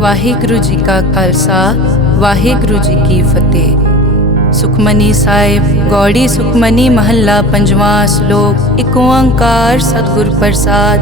ਵਾਹਿਗੁਰੂ ਜੀ ਕਾ ਖਾਲਸਾ ਵਾਹਿਗੁਰੂ ਜੀ ਕੀ ਫਤਿਹ। ਸੁਖਮਨੀ ਸਾਹਿਬ ਗੌੜੀ ਸੁਖਮਨੀ ਮਹੱਲਾ ਪੰਜਵਾਂ ਸ਼ਲੋਕ। ਏਕ ਓੰਕਾਰ ਸਤਿਗੁਰ ਪ੍ਰਸਾਦ।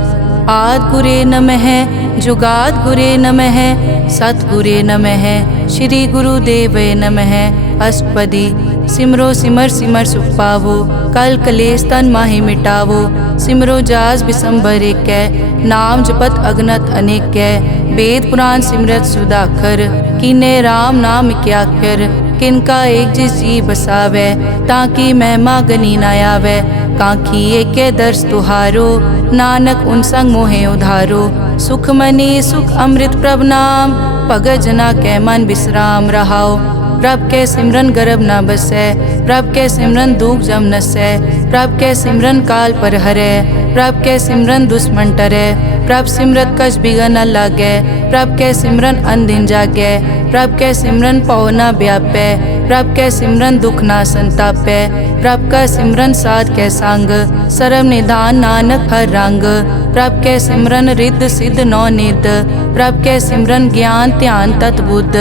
ਆਦਿ ਗੁਰੇ ਨਮਹਿ ਜੁਗਾਦਿ ਗੁਰੇ ਨਮਹਿ ਸਤਿਗੁਰੇ ਨਮਹਿ ਸ਼੍ਰੀ ਗੁਰੂ ਦੇਵੇ ਨਮਹਿ। ਅਸ਼ਟਪਦੀ। ਸਿਮਰੋ ਸਿਮਰ ਸਿਮਰ ਸੁਖ ਪਾਵੋ ਕਲ ਕਲੇਸ਼ ਤਨ ਮਾਹਿ ਮਿਟਾਵੋ। ਸਿਮਰੋ ਜਾਸ ਬਿਸੰਬਰ ਏਕੈ ਨਾਮ ਜਪਤ ਅਗਨਤ ਅਨੇਕੈ। वेद पुराण सिमरत सुधाकर कीने राम नाम क्याकर। किनका एक जिस जी बसावै ताकि महिमा गनी न आवै। कांखी एके दर्श तुहारो नानक उन संग मोहे उधारो। सुख मनी सुख अमृत प्रभ नाम भगत जना कै मन विश्राम रहाओ। प्रभ के सिमरन गर्भ न बसै प्रभ के सिमरन दुख जम नसै। प्रभ के सिमरन काल पर हरै प्रभ के सिमरन दुश्मन टरै। प्रभ सिमरत कछ बिगन न लागै प्रभ के सिमरन अनदिन जागै। प्रभ के सिमरन पौ न व्यापै प्रभ के सिमरन दुख न संतापै। प्रभ का सिमरन साध के संग सर्व निधान नानक हर रंग। प्रभ के सिमरन रिद्ध सिद्ध नौ निध प्रभ के सिमरन ज्ञान ध्यान तत् बुद्ध।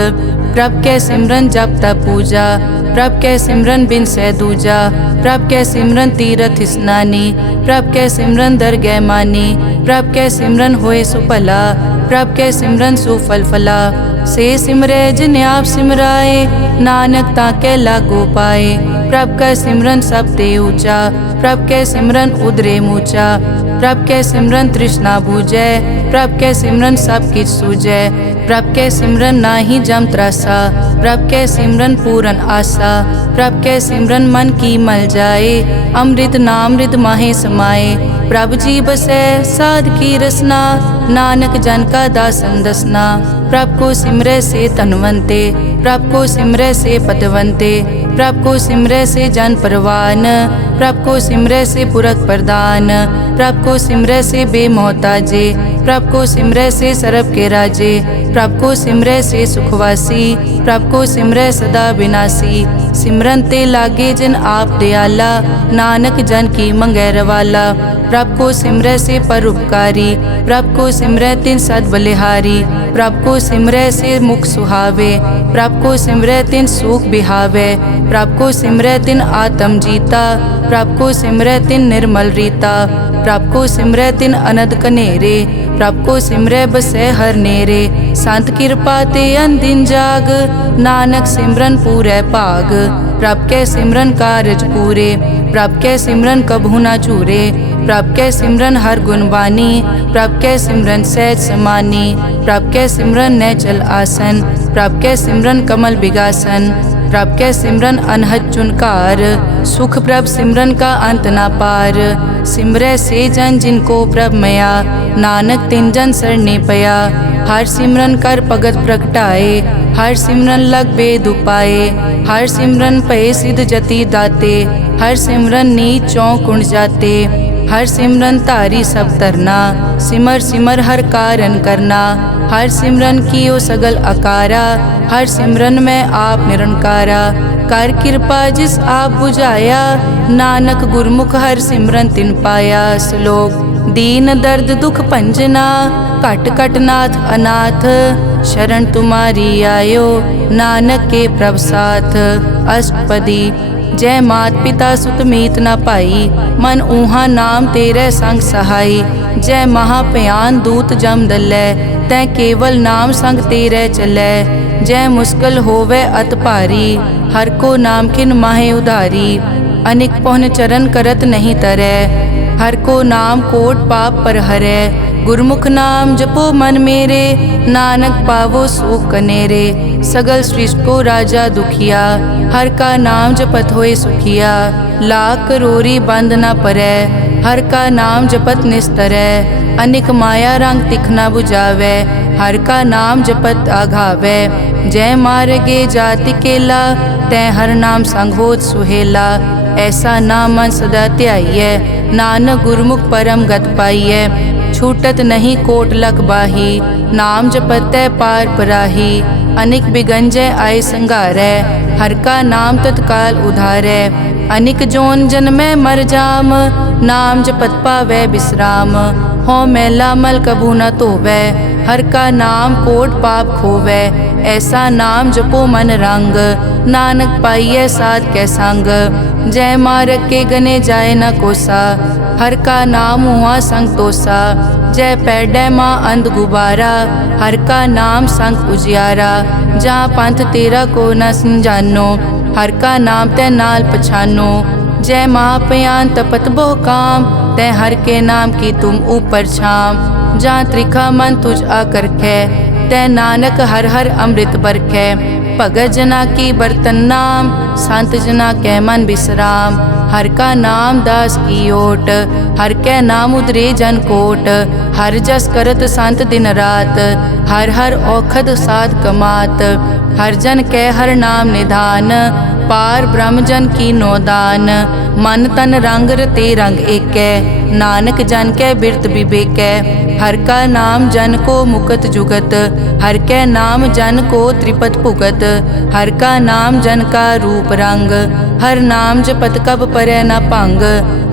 प्रभ के सिमरन जप तप पूजा प्रभ के सिमरन बिन सै दूजा। प्रभ के सिमरन तीरथ स्नानी प्रभ के सिमरन दरगह मानी। प्रभ के सिमरन होए सुफला प्रभ के सिमरन सुफल फला। से सिमरै जिन आप सिमराए नानक ताके लागो पाए। प्रभ का सिमरन सब ते ऊंचा प्रभ के सिमरन उदरे मूचा। प्रभ के सिमरन तृष्णा बूझै प्रभ के सिमरन सब किछ सूझै। प्रभ के सिमरन नाही जम त्रासा प्रभ के सिमरन पूरन आसा। प्रभ के सिमरन मन की मल जाए अमृत नामृत माहे समाए। प्रभ जी बसै साध की रसना नानक जन का दासन दसना। प्रभ को सिमरै से तनवंते प्रभ को सिमरै से पतवंते। प्रभ को सिमरै से जन परवान प्रभ को सिमरै से पुरख प्रदान। प्रभ को सिमरै से बेमोहताजे प्रभ को सिमरै से सरब के राजे। प्रभ को सिमरै से सुखवासी प्रभ को सिमरै सदा विनाशी। सिमरन ते लागे जिन आप दयाला नानक जन की मंगै रवाला। प्रभ को सिमरै से परोपकारी प्रभ को सिमरै तिन सद बलिहारी। प्रभ को सिमरै से मुख सुहावे प्रभ को सिमरै तिन सुख बिहावे। प्रभ को सिमरै तिन आत्म जीता प्रभ को सिमरै तिन निर्मल रीता। प्रभ को सिमरै तिन अनद कनेरे प्रभ को सिमरै बसै हर नेरे। संत कृपा ते अनदिन जाग नानक सिमरन पूरै भाग। प्रभ के सिमरन कारज पूरे प्रभ के सिमरन कबहु न चूरे। प्रभ के सिमरन हर गुणवानी प्रभ के सिमरन सहज समानी। प्रभ के सिमरन नैचल आसन प्रभ के सिमरन कमल बिगासन। प्रभ के सिमरन अनहद चुनकार सुख प्रभ सिमरन का अंत ना पार। सिमरै से जन जिनको प्रभ मया नानक तिन जन सरने पया। हर सिमरन कर भगत प्रगटाए हर सिमरन लग बेद उपाए। हर सिमरन पए सिद्ध जति दाते हर सिमरन नीच चौं कुंड जाते। हर सिमरन तारी सब तरना सिमर सिमर हर कारण करना। हर सिमरन कियो सगल अकारा हर सिमरन में आप निरंकारा। कर कृपा जिस आप बुझाया नानक गुरमुख हर सिमरन तिन पाया। श्लोक। दीन दर्द दुख भंजना घट घट नाथ अनाथ। शरण तुम्हारी आयो नानक के प्रभ साथ। अष्टपदी। जय मात पिता सुत मीत न पाई मन ऊहा नाम तेरे संग सहाई। जय महाभयान दूत जम दलै तै केवल नाम संग तेरे चलै। जय मुश्किल होवे अत भारी हर को नाम खिन माहे उधारी। अनिक पौन चरण करत नहीं तरै हर को नाम कोट पाप पर हरै। गुरमुख नाम जपो मन मेरे नानक पावो सुख कनेरे। सगल सृष्टि को राजा दुखिया हर का नाम जपत होए सुखिया। लाख करोरी बंद न परै हर का नाम जपत निस्तरै। अनिक माया रंग तिखना बुझावै हर का नाम जपत आघावै। जय मार्गे जाति केला तै हर नाम संग होत सुहेला। ऐसा नाम मन सदा ध्याइयै नानक गुरमुख परम गत पाइयै। छूटत नहीं कोट लख बाही नाम जपतै पार पराही। अनिक बिगंजय आय संगारै हर का नाम तत्काल उधारै। अनिक जोन जन्मै मर जाम नाम जपत पावै विश्राम। हों मैला मल कबू न धोवै। हर का नाम कोट पाप खोवै। ऐसा नाम जपो मन रंग, नानक पाइयै साध कै संग। जय मारग के गने जाए न कोसा, हर का नाम हुआ संग तोसा। जय पैडै माँ अंध गुबारा, हर का नाम संग उजियारा। जहाँ पंथ तेरा को न समझानो, हर का नाम तै नाल पछानो। जय महापयान तपत बहु काम, तै हर के नाम की तुम ऊपर छाम। जहाँ त्रिखा मन तुझ आकर खे, तै नानक हर हर अमृत बरखै। भगत जना की बर्तन नाम, संत जना कै मन विश्राम। हर का नाम दास की ओट, हर कै नाम उदरे जन कोट। हर जस करत संत दिन रात, हर हर औखद साध कमात। हर जन कै हर नाम निधान, पार ब्रह्म जन की नोदान। मन तन रंग रते रंग एकै, नानक जन कै बिरत बिबेकै। हर का नाम जन को मुकत जुगत, हर कै नाम जन को त्रिपत भुगत। हर का नाम जन का रूप रंग, हर नाम जपत कब परै न भंग।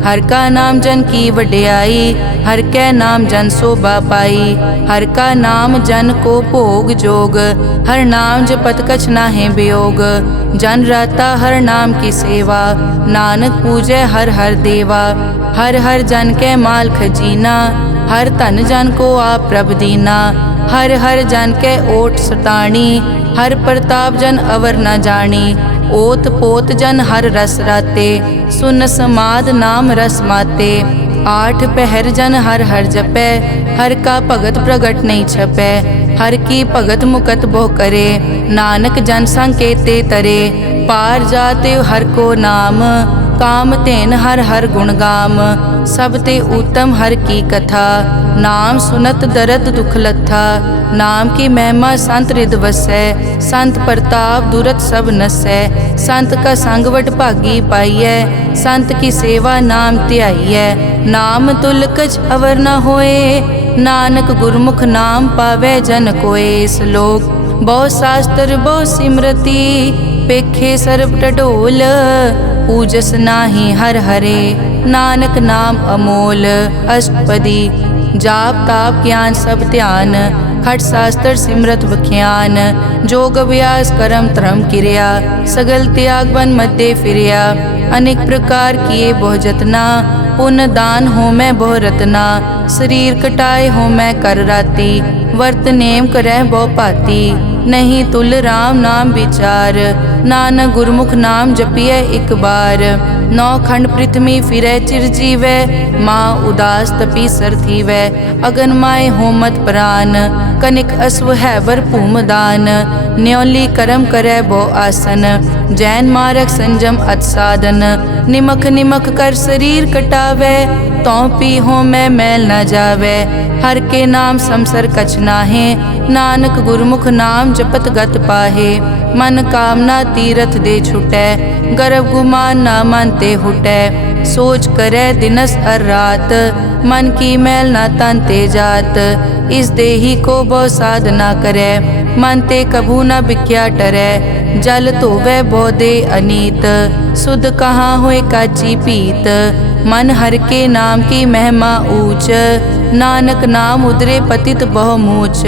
हर का नाम जन की वड्याई, हर कै नाम जन शोभा पाई। हर का नाम जन को भोग जोग, हर नाम जपत कछ नाहि वियोग। जन राता हर नाम की सेवा, नानक पूजै हर हर देवा। हर हर जन कै माल खजीना, हर धन जन को आप प्रभ दीना। हर हर जन कै ओट सताणी, हर प्रताप जन अवर न जानी। ओत पोत जन हर रस राते, सुन समाद नाम रस माते। आठ पहर जन हर हर जपै, हर का भगत प्रगट नहीं छपै। हर की भगत मुकत बहु करे, नानक जन संकेते तरे। पार जाते हर को नाम, काम तेन हर हर गुण गाम। सब ते उत्तम हर की कथा, नाम सुनत दर्द दुख लथा। नाम की महिमा संत रिद वसै, संत प्रताप दुरत सब नसै। संत का संग वड भागी पाइयै, संत की सेवा नाम ध्याइयै। नाम तुल कछ अवर न होए, नानक गुरमुख नाम पावै जन कोए। श्लोक बहु शास्त्र बहु सिमरति, पेखे सर्ब टडोल। पूजस नाही हर हरे, नानक नाम अमोल। अष्टपदी जाप ताप ज्ञान सब ध्यान, खट शास्त्र सिमरत बख्यान। जोग अभ्यास करम धर्म क्रिया, सगल त्याग बन मध्य फिरिया। अनेक प्रकार किए बहु जतना, पुण्य दान हो मैं बहु रतना। शरीर कटाए हो मैं कर राती, वर्त नेम करह बहु पाती। नहीं तुल राम नाम विचार, नानक गुरमुख नाम जपिए एक बार। नौ खंड पृथ्वी फिरै चिर जीवै, माँ उदास तपी सर थीवै। अगन माय होमत प्राण, कनिक अश्व हैवर भूम दान। न्योली करम करै बहु आसन, जैन मारक संजम अत साधन। निमक निमक कर शरीर कटावै, तौ पी हो मैं मैल न जावै। हर के नाम समसर कछ नाहे, नानक गुरमुख नाम जपत गत पाहे। मन कामना तीरथ दे छुटै, गर्भ गुमान ना मन ते हुटै। सोच करै दिनस हर रात, मन की मैल ना तन ते जात। इस देही को बहु साधना करै, मन ते कभू न बिख्या टरै। जल धोवै बहु दे अनीत, सुध कहाँ होए काची पीत। मन हर के नाम की महिमा ऊंच, नानक नाम उदरे पतित बहु मूच।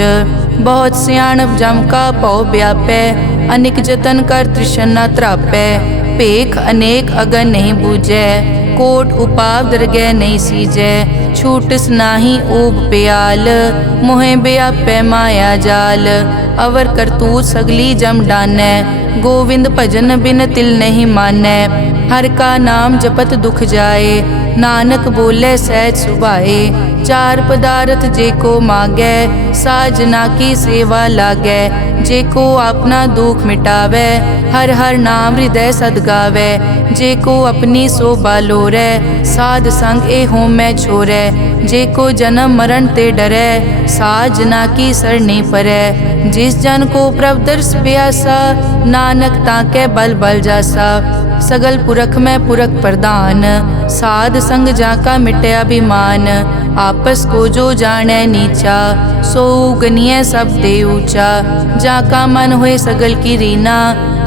बहुत सियाणप जम का पौ व्यापै, अनेक जतन कर तृष्णा त्रापै। पेख अनेक अगन नहीं बूझै, कोट उपाव दरगह नहीं सीजै। छूटस नाही ऊब प्याल, मोहे व्यापै माया जाल। अवर करतूत सगली जम डानै, गोविंद भजन बिन तिल नहीं मानै। हर का नाम जपत दुख जाए, नानक बोले सहज सुभाए। चार पदार्थ जे को मांगै, साजना की सेवा लागै। जे को अपना दुख मिटावै, हर हर नाम हृदय सद गावै। जे को अपनी शोभा लोरै, साध संग ए हो मैं छोरै। जे को जन्म मरण ते डरै, साजना की सरनी परै। जिस जन को प्रभ दर्श प्यासा, नानक ताकै बल बल जासा। सगल पुरख में पुरख प्रधान, साध संग जाका मिटया अभिमान। आपस को जो जाने नीचा, सो गनिय सब दे ऊंचा। जाका मन होए सगल की रीना,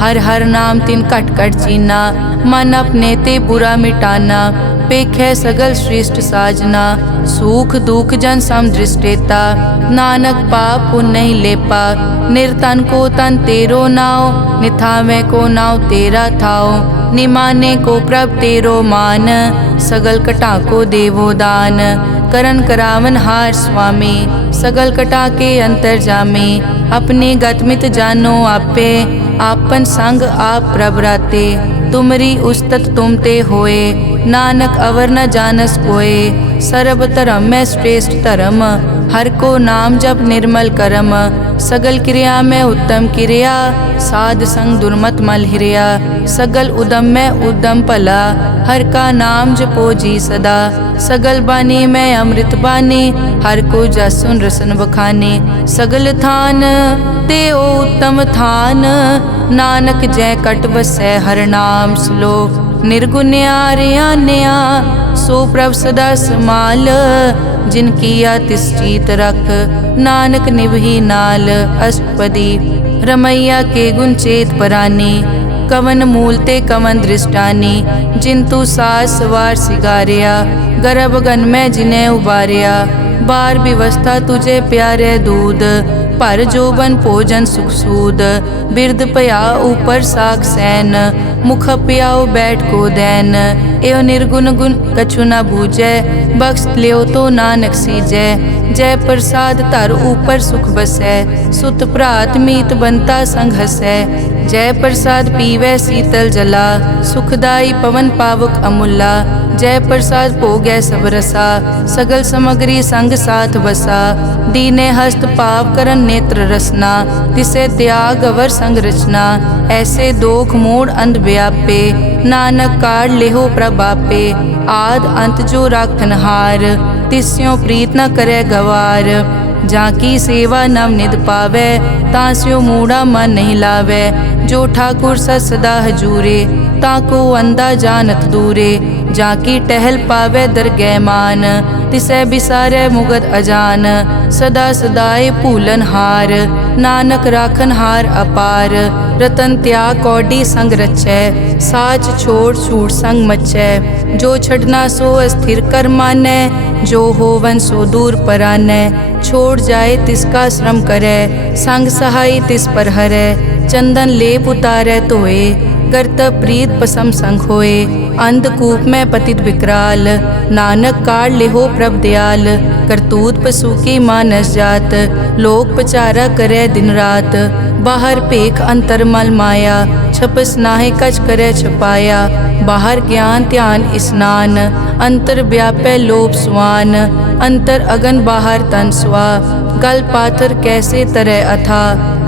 हर हर नाम तिन कट कट चीना। मन अपने ते बुरा मिटाना, पेखे सगल श्रेष्ठ साजना। सुख दुख जन सम दृष्टेता, नानक पाप पुण्य नहीं लेपा। निर्तन को तन तेरो नाव, निथावे को नाव तेरा थाओ। निमाने को प्रभ तेरो मान, सगल कटा को देवो दान। करन करावन हार स्वामी, सगल कटा के अंतर जामे। अपने गतमित जानो आपे, आपन संग आप प्रभ राते। तुमरी उस्तत तुम ते होए, नानक अवर न जानस कोए। सर्ब धर्म में श्रेष्ठ धर्म, हर को नाम जप निर्मल करम। सगल क्रिया में उत्तम क्रिया, साध संग दुर्मत मल हिरिया। सगल उदम में उद्दम भला, हर का नाम जपो जी सदा। सगल बानी में अमृत बानी, हर को जस सुन रसन बखाने। सगल थान ते ओ उत्तम थान, नानक जय कट वसै हर नाम श्लोक। निर्गुण्या रियान्या, सो प्रभ सदा समाल। जिन किया तिस चीत रख, नानक निभही नाल। अष्टपदी रमैया के गुण चेत परानी, कवन मूल ते कवन दृष्टानी। जिंतु सास वार सिगारिया, गर्भ गन में जिन्हें उबारिया। बार व्यवस्था तुझे प्यारे दूध, पर जोबन भोजन सुख सूद। बिरद पया ऊपर साख सैन, मुख प्याओ बैठ को दैन। एव निर्गुण गुण कछु न बूझै, बख्श लियो तो नानक सीजै। जय प्रसाद धर ऊपर सुख बसै, सुत भ्रात मीत बनता संग हसै। जय प्रसाद पीवै शीतल जला, सुखदाई पवन पावक अमूला। जय प्रसाद भोगै सब रसा, सगल समग्री संग साथ बसा। दीने हस्त पाव करन नेत्र रसना, तिसे त्याग अवर संग रचना। ऐसे दोख मूढ़ अंध व्यापे, नानक काढ़ लेहो प्रभापे। आद अंत जो राखन हार, तिस्यों प्रीत न करे गवार। जाकी सेवा नव निध पावे, तास्यो मूढ़ा मन नहीं लावे। जो ठाकुर सदा हजूरे, ताको अंधा जानत दूरे। जाकी टहल पावे दरगह मान, तिसे बिसारे मुगद अजान। सदा सदाए भूलन हार, नानक राखन हार अपार। रतन त्याग कौडी संग रचै, साच छोड़ छूट संग मचै। जो छड़ना सो अस्थिर कर मानै, जो होवन सो दूर परानै। छोड़ जाए तिसका श्रम करे, संग सहाय तिस पर हरै। चंदन लेप उतारे धोए, करतब प्रीत पसम संग होए। अंधकूप में पतित विकराल, नानक काढ़ लेहो प्रभ दयाल। करतूत पशु की मानस जात, लोक पचारा करे दिन रात। बाहर पेख अंतर मल माया, छपस नाहे कच करे छपाया। बाहर ज्ञान ध्यान स्नान, अंतर व्यापै लोभ स्वान। अंतर अगन बाहर तन स्वा, गल पाथर कैसे तरह अथा।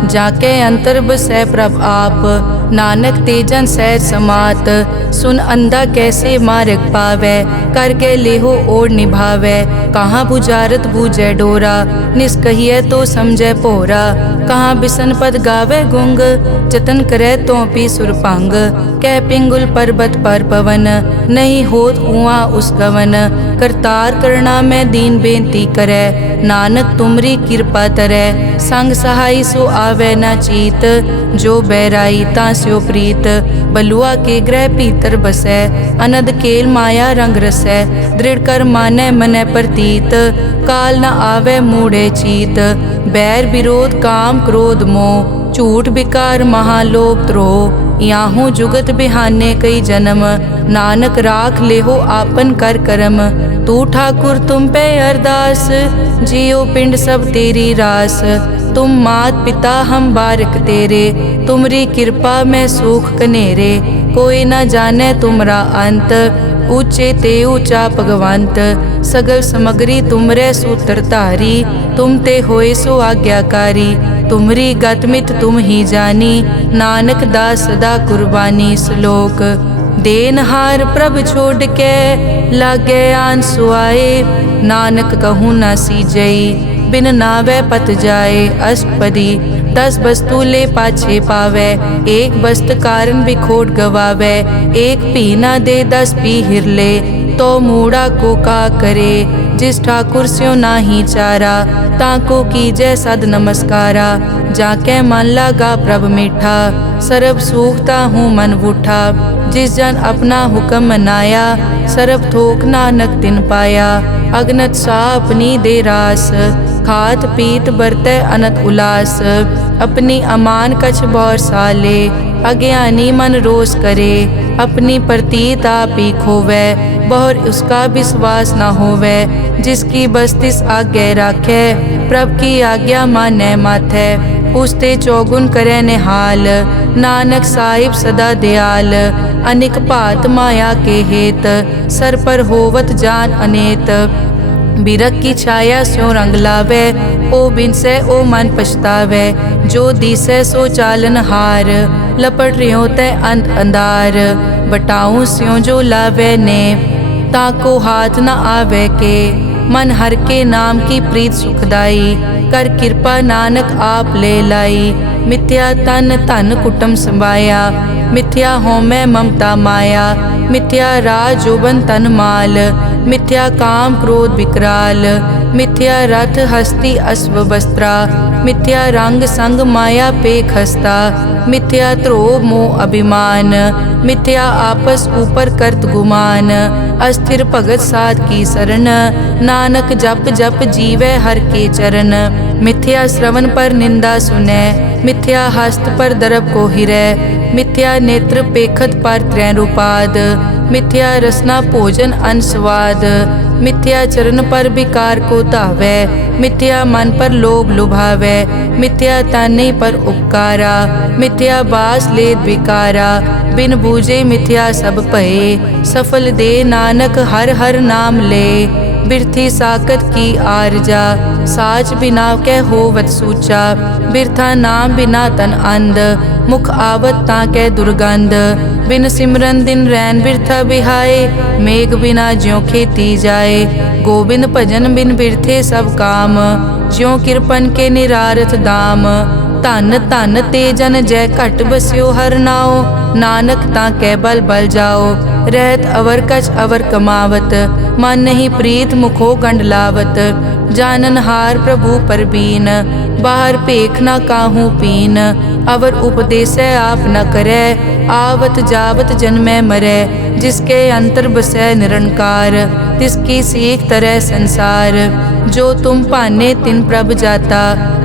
जाके अंतर बसै प्रभ आप, नानक तेजन सहज समात। सुन अंधा कैसे मार्ग पावै, करके लेहो ओर निभावै। कहाँ बुझारत बूझै डोरा, निष्कहिए तो समझै पोरा। कहाँ बिसन पद गावे गुंग, जतन करे तो पी सुरपांग। कह पिंगुल पर्वत पर पवन, नहीं होत कुआं उस गवन। करतार करना में दीन बेनती करे, नानक तुमरी कृपा तरै। संग सहाय सो आवे न चीत, जो बैराई तास्यो प्रीत। बलुआ के ग्रह भीतर बसै, अनद केल माया रंग रसै। दृढ़ कर मानै मनै प्रतीत, काल न आवे मूढ़े चीत। बैर विरोध काम क्रोध मोह, झूठ विकार महालोभ द्रोह। याहू जुगत बिहाने कई जन्म, नानक राख लेहो आपन कर करम। तू ठाकुर तुम पे अरदास, जियो पिंड सब तेरी रास। तुम मात पिता हम बारिक तेरे, तुमरी कृपा में सुख कनेरे। कोई न जाने तुमरा अंत, ऊंचे ते ऊंचा भगवंत। सगल समग्री तुमरे सूत्रधारी, तुम ते होए सो आज्ञाकारी। तुमरी गतमित तुम ही जानी, नानक दास सदा कुर्बानी। श्लोक देनहार प्रभ छोड़ के, लागे आन सुआए। नानक कहूँ न सीजई, बिन नावे पत जाए। अष्टपदी 10 वस्तु ले पाछे पावे, एक वस्त कारण बिखोट गवावे। एक पी न दे 10 पी हिरले, तो मूढ़ा को का करे। जिस ठाकुर स्यो नाही चारा, ताको कीजै सद नमस्कारा। जाके मन लागा प्रभ मीठा, सरब सूखता हूँ मन बूठा। जिस जन अपना हुक्म मनाया, सरब थोक नानक तिन पाया। अगनत सा अपनी दे रास, खात पीत बरतै अनत उलास। अपनी अमान कछ बौर साले, अज्ञानी मन रोस करे। अपनी प्रतीत आप ही खोवै, बहुर उसका विश्वास न होवै। जिसकी बस्तिस आज्ञा राखै, प्रभ की आज्ञा मानै माथै। उसते चौगुन करे निहाल, नानक साहिब सदा दयाल। अनिक भात माया के हेत, सर पर होवत जान अनेत। बिरख की छाया स्यों रंग लावे, ओ बिनसे ओ मन पछतावे। जो दिसै सो चालन हार, लपट रियो तै अंत अंधार। बटाऊं स्यों जो लावे ने, ताको हाथ न आवे के। मन हर के नाम की प्रीत सुखदाई, कर कृपा नानक आप ले लाई। मिथ्या तन धन कुटुम संभाया, मिथ्या होमै ममता माया। मिथ्या राज जोबन तन माल, मिथ्या काम क्रोध विकराल। मिथ्या रथ हस्ती अश्व वस्त्रा, मिथ्या रंग संग माया पे खस्ता। मिथ्या ध्रोह मोह अभिमान, मिथ्या आपस ऊपर करत गुमान। अस्थिर भगत साध की शरण, नानक जप जप जीवै हर के चरण। मिथ्या श्रवण पर निंदा सुनै, मिथ्या हस्त पर दरब को हिरै। मिथ्या नेत्र पेखत पर त्रैन रूपाद, मिथ्या रसना भोजन अनस्वाद। मिथ्या चरण पर विकार को धावै, मिथ्या मन पर लोभ लुभावै। मिथ्या ताने पर उपकारा, मिथ्या बास लेत विकारा। बिन बूझे मिथ्या सब भये, सफल दे नानक हर हर नाम ले। बिरथी साकत की आरजा, साच बिना कै होवत सूचा। बिरथा नाम बिना तन अंध, मुख आवत ताकै दुर्गंध। बिन सिमरन दिन रैन बिरथा बिहाए, मेघ बिना ज्यों खेती जाए। गोबिंद भजन बिन बिरथे सब काम, ज्यों किरपन के निरारथ दाम। धन धन ते जन जय घट बस्यो हर नाओ, नानक ताकै बल बल जाओ। रहत अवर कछ अवर कमावत, मन नहीं प्रीत मुखो गंड लावत। जानन हार प्रभु परबीन, बाहर पेख न काहू पीन। अवर उपदेसै आप न करै, आवत जावत जन्मै मरै। जिसके अंतर बसै निरंकार, तिसकी सीख तरह संसार। जो तुम भाने तिन प्रभ जाता,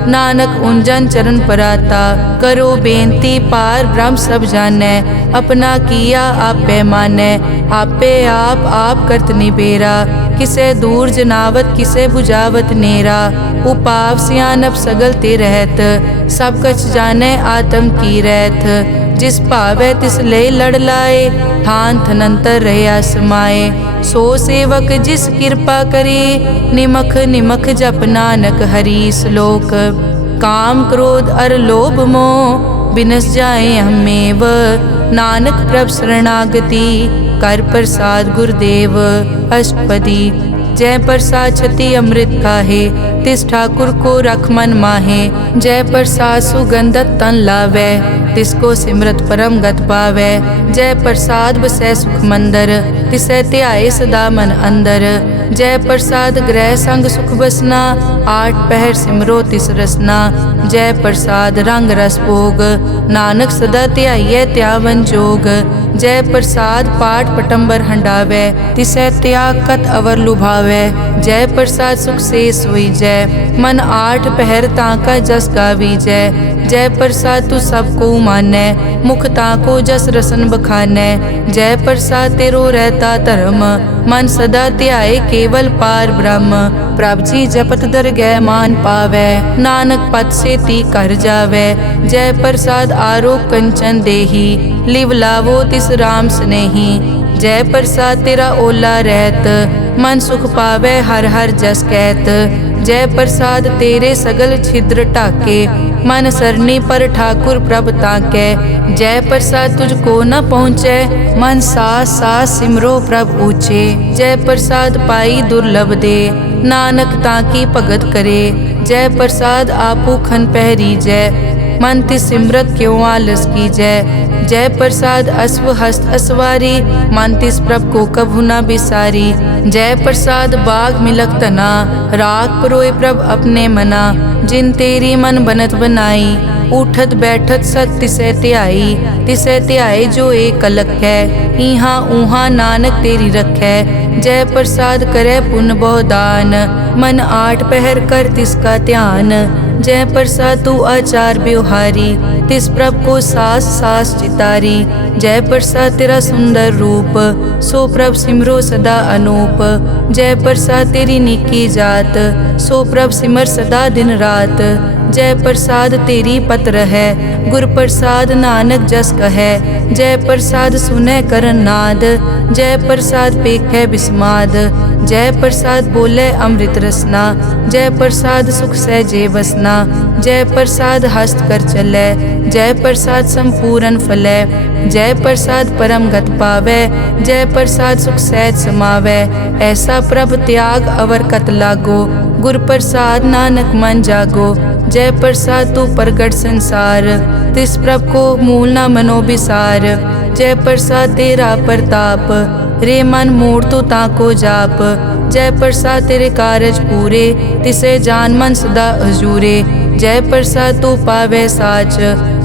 नानक उंजन चरण पराता। करो बेनती पार ब्रह्म सब जानै, अपना किया आपे मानै। आपे आप करत निबेरा, किसे दूर जनावत किसे बुझावत नेरा। उपाव सियानप सगल ते रहत, सब कछ जानै आत्म की रहत। जिस भावै तिस ले लड़ लाए, थान थनंतर रहया समाए। सो सेवक जिस कृपा करे, निमख निमख जप नानक हरि श्लोक। काम क्रोध अर लोभ मोह, बिनस जाए हमेव। नानक प्रभ शरणागति, कर प्रसाद गुरुदेव। अष्टपदी। जय प्रसाद छति अमृत काहे, तिस ठाकुर को रख मन माहे। जय प्रसाद सुगंधत तन लावै, तिसको सिमरत परम गत पावै। जय प्रसाद बसै सुख मंदर, तिसै ध्याए सदा मन अंदर। जय प्रसाद ग्रह संग सुख बसना, आठ पहर सिमरो तिस रसना। जय प्रसाद रंग रस भोग, नानक सदा ध्याइयै त्यावन जोग। जय प्रसाद पाठ पटंबर हंडावै, तिसै त्याग कत अवर लुभावै। जय प्रसाद सुख से सोई जय, मन आठ पहर ताका जस गावी जय। जय प्रसाद तू सबको मानै, मुख ताको जस रसन बखानै। जय प्रसाद तेरो रहता धर्म, मन सदा ध्याए केवल पार ब्रह्म। प्रभ जी जपत दरगह मान पावै, नानक पद से ती कर जावै। जय प्रसाद आरोग कंचन देही, लिव लावो तिस राम स्नेही। जय प्रसाद तेरा ओला रहत, मन सुख पावै हर हर जस कहत। जय प्रसाद तेरे सगल छिद्र ढाके, मन सरनी पर ठाकुर प्रभ ताकै। जय प्रसाद तुझको न पहुँचै, मन सास सास सिमरो प्रभ ऊँचे। जय प्रसाद पाई दुर्लभ दे, नानक ताकी भगत करे। जय प्रसाद आपू खन पहरी जय, मन तिस सिमरत क्यों आलस की जय। जय प्रसाद अश्व हस्त असवारी, मन तिस प्रभ को कभु न बिसारी। जय प्रसाद बाग मिलक तना, राग परोए प्रभ अपने मना। जिन तेरी मन बनत बनाई, उठत बैठत सत तिसै ध्याई। तिसै ध्याए जो एक अलग है, इहाँ ऊहाँ नानक तेरी रखै। जय प्रसाद करे पुन बहुदान, मन आठ पहर कर तिसका ध्यान। जय प्रसाद तू आचार व्यवहारी, तिस प्रभ को सास सास चितारी। जय प्रसाद तेरा सुंदर रूप, सो प्रभ सिमरो सदा अनूप। जय प्रसाद तेरी निकी जात, सो प्रभ सिमर सदा दिन रात। जय प्रसाद तेरी पत्र है, गुर प्रसाद नानक जस कहे। जय प्रसाद सुनै करन नाद, जय प्रसाद पेखै बिस्माद। जय प्रसाद बोले अमृत रसना, जय प्रसाद सुख सहजे बसना। जय प्रसाद हस्त कर चलै, जय प्रसाद संपूर्ण फलै। जय प्रसाद परम गत पावै, जय प्रसाद सुख सहज समावै। ऐसा प्रभ त्याग अवर कत लागो, गुर प्रसाद नानक मन जागो। जय प्रसाद तू प्रगट संसार, तिस प्रभ को मूल न मनो बिसार। जय प्रसाद तेरा प्रताप, रे मन मूड तो ताको जाप। जय प्रसाद तेरे कारज पूरे, तिसे जान मन सदा अजूरे। जय प्रसाद तू पावे साच,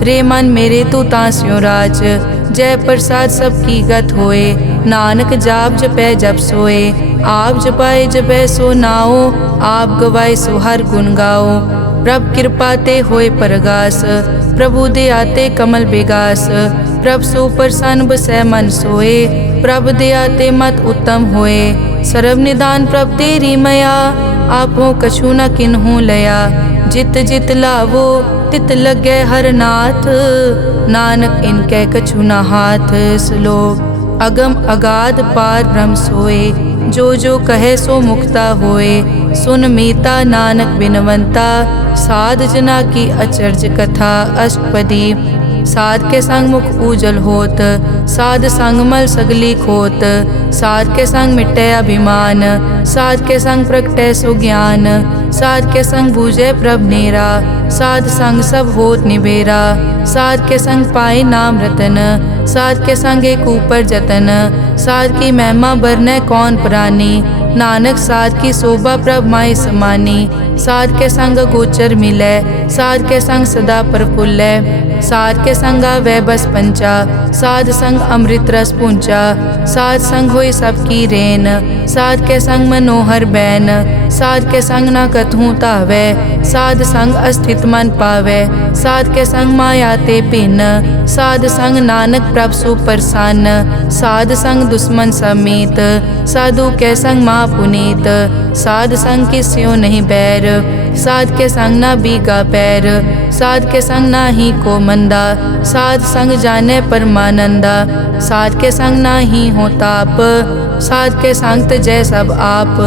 रे मन मेरे तू तास्यो राच। जय प्रसाद सबकी गत होए, नानक जाप जपै जप सोए। आप जपाए जपै सो नाओ, आप गवाए सो हर गुण गाओ। प्रभ कृपा ते होए परगास, प्रभु दे आते कमल बेगास। प्रभ सो प्रसन्न बसै मन सोए, प्रभ दे आते मत उत्तम होए। सर्व निदान प्रभ तेरी मया, आपो कछु न किन्हु लया। जित जित लावो तित लगे हर नाथ, नानक इनके कछु न हाथ। श्लोक अगम अगाध पार ब्रह्म सोए, जो जो कहे सो मुक्ता होए। सुन मीता नानक बिनवंता, साध जना की अचर्ज कथा। अष्टपदी साध के संग मुख उजल होत, साध संग मल सगली खोत। साध के संग मिटे अभिमान, साध के संग प्रगटे सो ज्ञान। साध के संग बूझे प्रभ नेरा, साध संग सब होत निबेरा। साध के संग पाए नाम रतन, साध के संग एक ऊपर जतन। साध की महिमा बरने कौन प्राणी, नानक साध की शोभा प्रभ माई समानी। साध के संग गोचर मिलै, साध के संग सदा प्रफुल्लै। साध के संग आवे बस पंचा, साध संग अमृत रस पूंचा। साध संग होई सबकी रेन, साध के संग मनोहर बैन। साध के संग न कथूं तावै, साध संग अस्थित मन पावै। साध के संग माया ते भिन्न, साध संग नानक प्रभ सुप्रसन्न। साध संग दुश्मन समीत, साधु के संग माँ पुनीत। साध संग किस्यो नहीं बैर, साध के संग ना बीगा पैर। साध के संग ना ही को मंदा, साध संग जाने परमानंदा। साध के संग ना ही हो ताप, साध के संग तजै सब आप।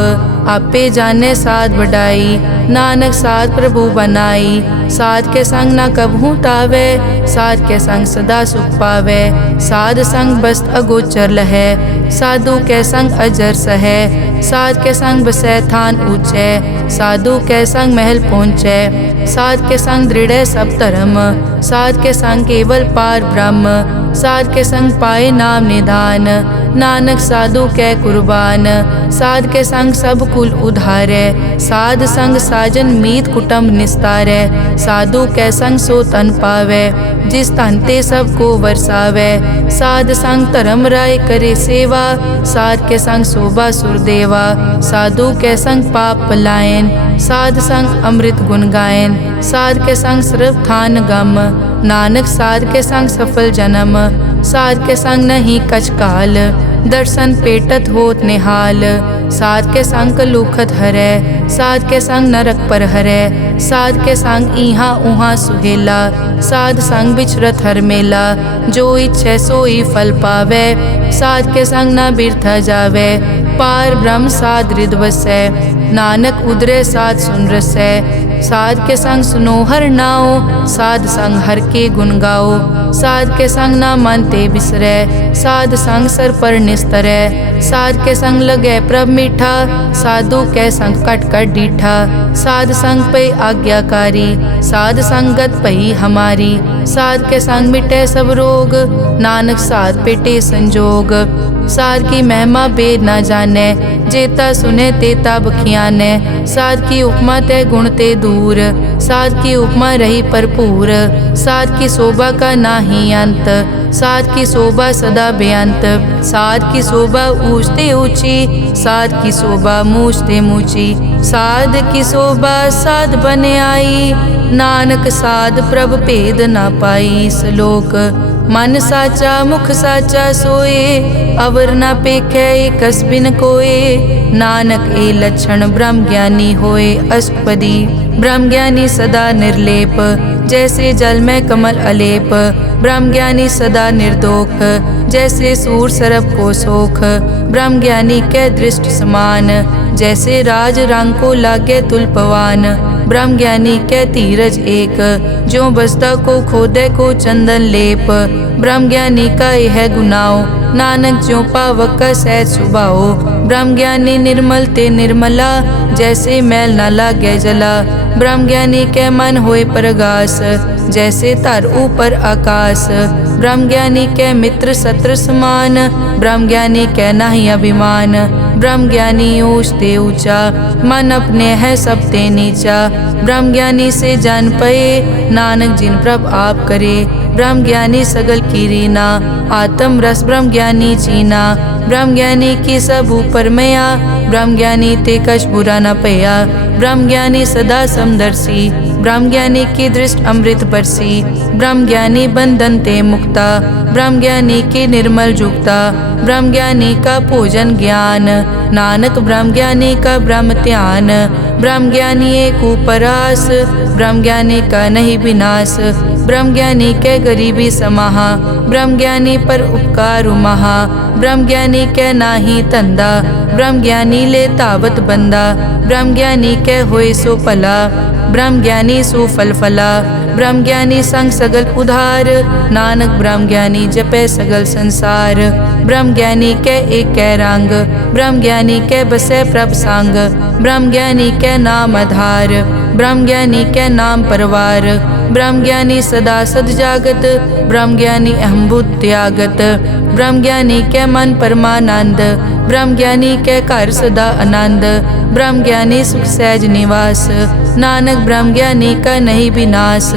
आपे जाने साध बढ़ाई, नानक साध प्रभु बनाई। साध के संग ना कबहू तावे, साध के संग सदा सुख पावे। साध संग बस्त अगोचर लहै, साधु के संग अजर सहै। साध के संग बसै थान ऊंचे, साधु के संग महल पहुँचै। साध के संग दृढ़ सब धर्म, साध के संग केवल पार ब्रह्म। साध के संग पाए नाम निधान, नानक साधु कै कुर्बान। साध के संग सब कुल उधारै, साध संग साजन मीत कुटुंब निस्तारै। साधु कै संग सो तन पावै, जिस तन ते सबको वरसावै। साध संग धर्म राय करे सेवा, साध के संग शोभा सुरदेवा। साधु के संग पाप पलायन, साध संग अमृत गुण गायन। साध के संग सर्व थान गम, नानक साध के संग सफल जन्म। साध के संग नहीं कछ काल, दर्शन पेटत होत निहाल। साध के संग लूखत हरै, साध के संग नरक पर हरै। साध के संग इहाँ उहाँ सुहेला, साध संग बिचरत हर मेला। जो इच्छै सोई फल पावै, साध के संग न बिरथा जावै। पार ब्रह्म साध हृद वसै, नानक उदरे साध सुन रसै। साध के संग सुनो हर नाओ, साध संग हर के गुण गाओ। साध के संग ना मन ते बिसरै, साध संग सर पर निस्तरै। साध के संग लगै प्रभ मीठा, साधु के संग कट कट डीठा। साध संग पे आज्ञाकारी, साध संगत पई हमारी। साध के संग मिटे सब रोग, नानक साध पेटे संजोग। साध की महिमा बेद न जाने, जेता सुने तेता बखियाने। साध की उपमा ते गुण ते दूर, साध की उपमा रही भरपूर। साध की शोभा का नाही अंत, साध की शोभा सदा बेअंत। साध की शोभा ऊंच ते ऊंची, साध की शोभा मूछ ते मूची। साध की शोभा साध बने आई, नानक साध प्रभ भेद ना पाई। श्लोक मन साचा मुख साचा सोए, अवर ना पेखै एकस बिन कोए। नानक ए लक्षण ब्रह्म ज्ञानी होए। अष्टपदी ब्रह्म ज्ञानी सदा निर्लेप, जैसे जल में कमल अलेप। ब्रह्म ज्ञानी सदा निर्दोख, जैसे सूर सरब को सोख। ब्रह्म ज्ञानी के दृष्ट समान, जैसे राज रंग को लागे तुलपवान। ब्रह्म ज्ञानी के धीरज एक, जो बसता को खोदे को चंदन लेप। ब्रह्म ज्ञानी का यह गुनाओ, नानक ज्यों पावक का सहज सुभाओ। ब्रह्म ज्ञानी निर्मल ते निर्मला, जैसे मैल न लागे जला। ब्रह्म ज्ञानी के मन होए प्रगास, जैसे धर ऊपर आकाश। ब्रह्म ज्ञानी के मित्र शत्रु समान, ब्रह्म ज्ञानी के नाही अभिमान। ब्रह्म ज्ञानी ऊंच ते ऊंचा, मन अपने है सब ते नीचा। ब्रह्म ज्ञानी से जान पए, नानक जिन प्रभ आप करे। ब्रह्म ज्ञानी सगल की रीना, आत्म रस ब्रह्म ज्ञानी चीना। ब्रह्म ज्ञानी की सब ऊपर मया, ब्रह्म ज्ञानी ते कछ बुरा न पया। ब्रह्म ज्ञानी सदा समदर्शी, ब्रह्म ज्ञानी की दृष्ट अमृत बरसी। ब्रह्म ज्ञानी बंधन ते मुक्ता, ब्रह्म ज्ञानी की निर्मल जुक्ता। ब्रह्म ज्ञानी का भोजन ज्ञान, नानक ब्रह्म ज्ञानी का ब्रह्म ध्यान। ब्रह्म ज्ञानी एक उपरास, ब्रह्म ज्ञानी का नहीं विनाश। ब्रह्म ज्ञानी के गरीबी समाहा, ब्रह्म ज्ञानी पर उपकार महा। ब्रह्म ज्ञानी के नाही धंधा, ब्रह्म ज्ञानी ले तावत बंदा। ब्रह्म ज्ञानी के होए सो भला, ब्रह्म ज्ञानी सुफल फला। ब्रह्म ज्ञानी संग सगल उधार, नानक ब्रह्म ज्ञानी जपे सगल संसार। ब्रह्म ज्ञानी के एक रंग, ब्रह्म ज्ञानी के बसे प्रभ संग। ब्रह्म ज्ञानी के नाम आधार, ब्रह्म ज्ञानी के नाम परवार। ब्रह्म ज्ञानी सदा सद जागत, ब्रह्म ज्ञानी अहम बुद्ध त्यागत। ब्रह्म ज्ञानी के मन परमानंद, ब्रह्म ज्ञानी के घर सदा आनंद। ब्रह्म ज्ञानी सुख सहज निवास, नानक ब्रह्म ज्ञानी का नहीं विनाश।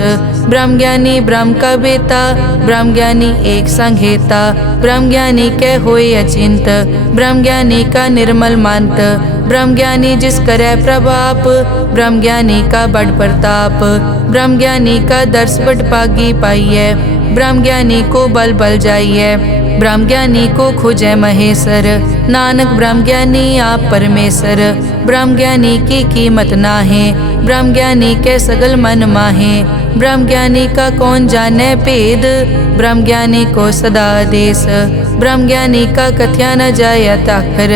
ब्रह्म ज्ञानी ब्रह्म का बेता, ब्रह्म ज्ञानी एक संघेता। ब्रह्म ज्ञानी के होए अचिंत, ब्रह्म ज्ञानी का निर्मल मंत। ब्रह्म ज्ञानी जिस करे प्रभाप, ब्रह्म ज्ञानी का बड़ प्रताप। ब्रह्म ज्ञानी का दर्श बड़ पागी पाइये, ब्रह्म ज्ञानी को बल बल जाइए। ब्रह्म ज्ञानी को खोजे महेश्वर, नानक ब्रह्म ज्ञानी आप परमेश्वर। ब्रह्म ज्ञानी की कीमत नाहे, ब्रह्म ज्ञानी के सगल मन माहे। ब्रह्म ज्ञानी का कौन जाने भेद, ब्रह्म ज्ञानी को सदा आदेश। ब्रह्म ज्ञानी का कथ्या न जाय ताखर,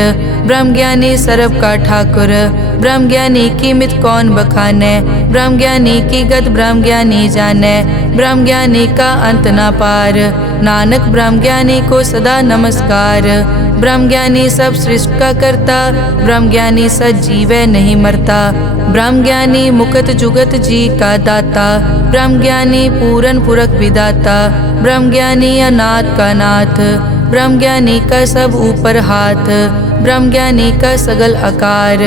ब्रह्म ज्ञानी सर्व का ठाकुर। ब्रह्म ज्ञानी की मित कौन बखाने, ब्रह्म ज्ञानी की गत ब्रह्म ज्ञानी जाने। ब्रह्म ज्ञानी का अंत न पार, नानक ब्रह्म ज्ञानी को सदा नमस्कार। ब्रह्म ज्ञानी सब सृष्टि का करता, ब्रह्म ज्ञानी सजीवै नहीं मरता। ब्रह्म ज्ञानी मुकत जुगत जी का दाता, ब्रह्म ज्ञानी पूरन पुरख विदाता। ब्रह्म ज्ञानी अनाथ का नाथ, ब्रह्म ज्ञानी का सब ऊपर हाथ। ब्रह्म ज्ञानी का सगल आकार,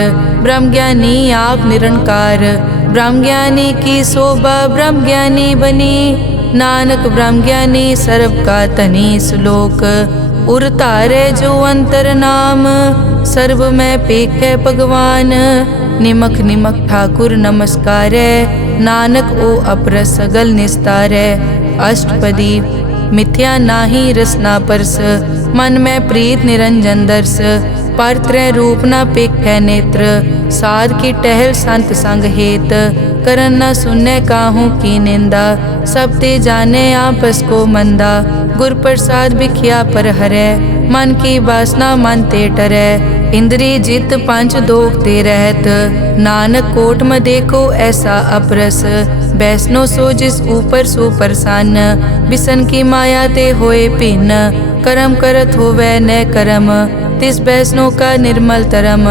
ब्रह्म ज्ञानी आप निरंकार। ब्रह्म ज्ञानी की शोभा ब्रह्म ज्ञानी बनी, नानक ब्रह्म ज्ञानी सर्व का तनी। श्लोक उर तारे जो अंतर नाम, सर्व में पेखे भगवान। निमक निमक ठाकुर नमस्कारे, नानक ओ अपर सगल निस्तारे। अष्टपदी मिथ्या नाही रसना परस, मन में प्रीत निरंजन दर्श। पर त्रय रूप न पेखे नेत्र, साध की टहल संत संग हेत। करन न सुने काहू की निंदा, सब ते जाने आपस को मंदा। गुर प्रसाद बिखिया पर हरै, मन की वासना मन ते टरै। इंद्री जित पंच दोख ते रहत, नानक कोट में देखो ऐसा अपरस। बैसनो सो जिस ऊपर सो प्रसन्न, बिसन की माया ते होए भिन्न, करम करत होवै न करम, तिस बैसनो का निर्मल तरम,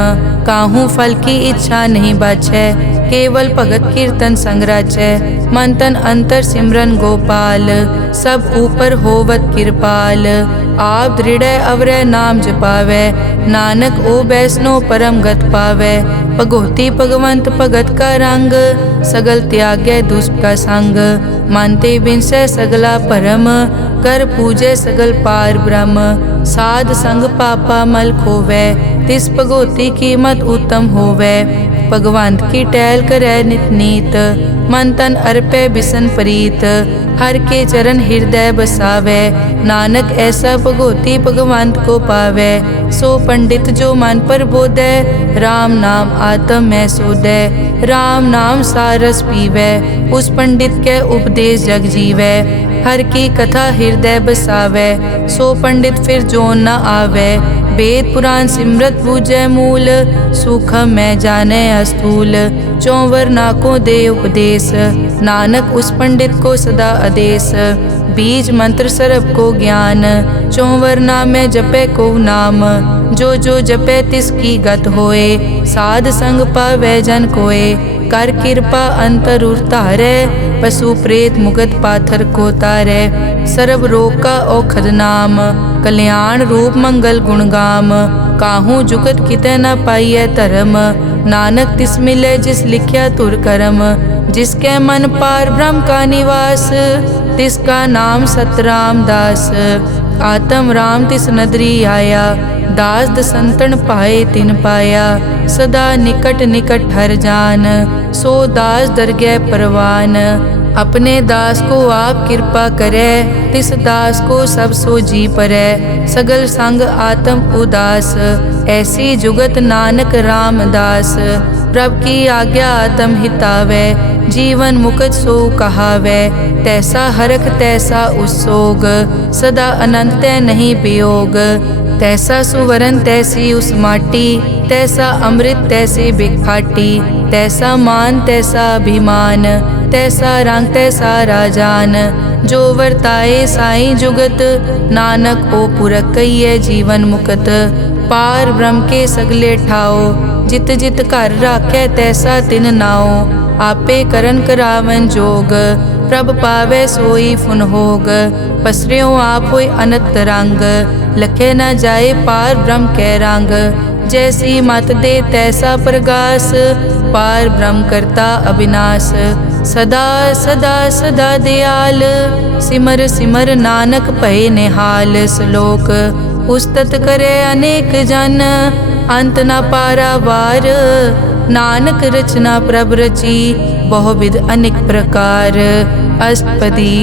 काहू फल की इच्छा नहीं बाछै, केवल भगत कीर्तन संग राचै, मन तन अंतर सिमरन गोपाल, सब ऊपर होवत कृपाल, आप दृढ़ अवरै नाम जपावै, नानक ओ बैसनो परम गत पावै, भगोती भगवंत भगत का रंग, सगल त्यागै दुष्ट का संग, मानते बिनसै सगला परम, कर पूजै सगल पार ब्रह्म, साध संग पापा मल खोवै, तिस भगोती कीमत उत्तम होवै, भगवंत की टहल करै नित नीत, मन तन अर्पै बिसन प्रीत, हर के चरण हृदय बसावै, नानक ऐसा भगोती भगवंत को पावै, सो पंडित जो मन पर बोधै, राम नाम आत्म में सोधै, राम नाम सारस पीवै, उस पंडित के उपदेश जग जीवै, हर की कथा हृदय बसावै, सो पंडित फिर जोन न आवै, वेद पुराण सिमरत बूझै मूल, सूखम मैं जाने अस्थूल, चौवर नाकों दे उपदेश, नानक उस पंडित को सदा आदेश, बीज मंत्र सरब को ज्ञान, चौवर नाम जपे को नाम, जो जो जपे तिसकी गत होए, साध संग पावै जन कोए, कर कृपा अंतर उतारै, पशु प्रेत मुगत पाथर को तारै, सर्व रोग का औखद नाम, कल्याण रूप मंगल गुणगाम, काहू जुगत कितै न पाइयै धर्म, नानक तिस मिलै जिस लिखिया तुर करम, जिसके मन पार ब्रह्म का निवास, तिसका नाम सतराम दास, आत्म राम तिस नदरी आया, दास दसंतन पाए तिन पाया, सदा निकट निकट हर जान, सो दास दरगह परवान, अपने दास को आप कृपा करे, तिस दास को सब सो जी परै, सगल संग आत्म उदास, ऐसी जुगत नानक रामदास, प्रभ की आज्ञा आत्म हितावै, जीवन मुकत सो कहावै, तैसा हरख तैसा उसोग, सदा अनंत तै नहीं वियोग, तैसा सुवरन तैसी उस माटी, तैसा अमृत तैसी बिखाटी, तैसा मान तैसा अभिमान, तैसा रंग तैसा राजान, जो वर्ताए साई जुगत, नानक ओ पुरख कहिए जीवन मुकत, पार ब्रह्म के सगले ठाओ, जित जित घर राखै तैसा तिन नाओ, आपे करन करावन जोग, प्रभ पावै सोई फुन होग, पसरियो आप होय अनंत रंग, लखे न जाए पार ब्रह्म कै रंग, जैसी मत दे तैसा प्रगास, पार ब्रह्म करता अविनाश, सदा सदा सदा दयाल, सिमर सिमर नानक भय निहाल, श्लोक उस्तत करे अनेक जन, अंत न पारावार, नानक रचना प्रभ रची, बहुविध अनेक प्रकार, अष्टपदी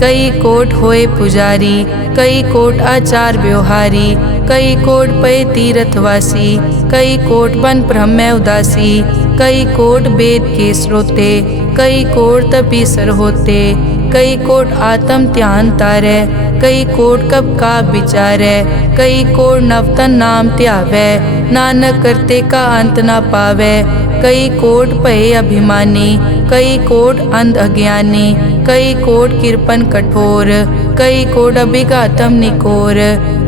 कई कोट होए पुजारी, कई कोट आचार व्यवहारी, कई कोट पय तीर्थवासी, कई कोट बन ब्रह्म उदासी, कई कोट वेद के स्रोते, कई कोट तपीसर होते, कई कोट आत्म ध्यान तारै, कई कोट कब का विचारै, कई कोट नवतन नाम ध्यावै, नानक करते का अंत न पावै, कई कोट भय अभिमानी, कई कोट अंध अज्ञानी, कई कोट कृपन कठोर, कई कोट अभिघातम निकोर,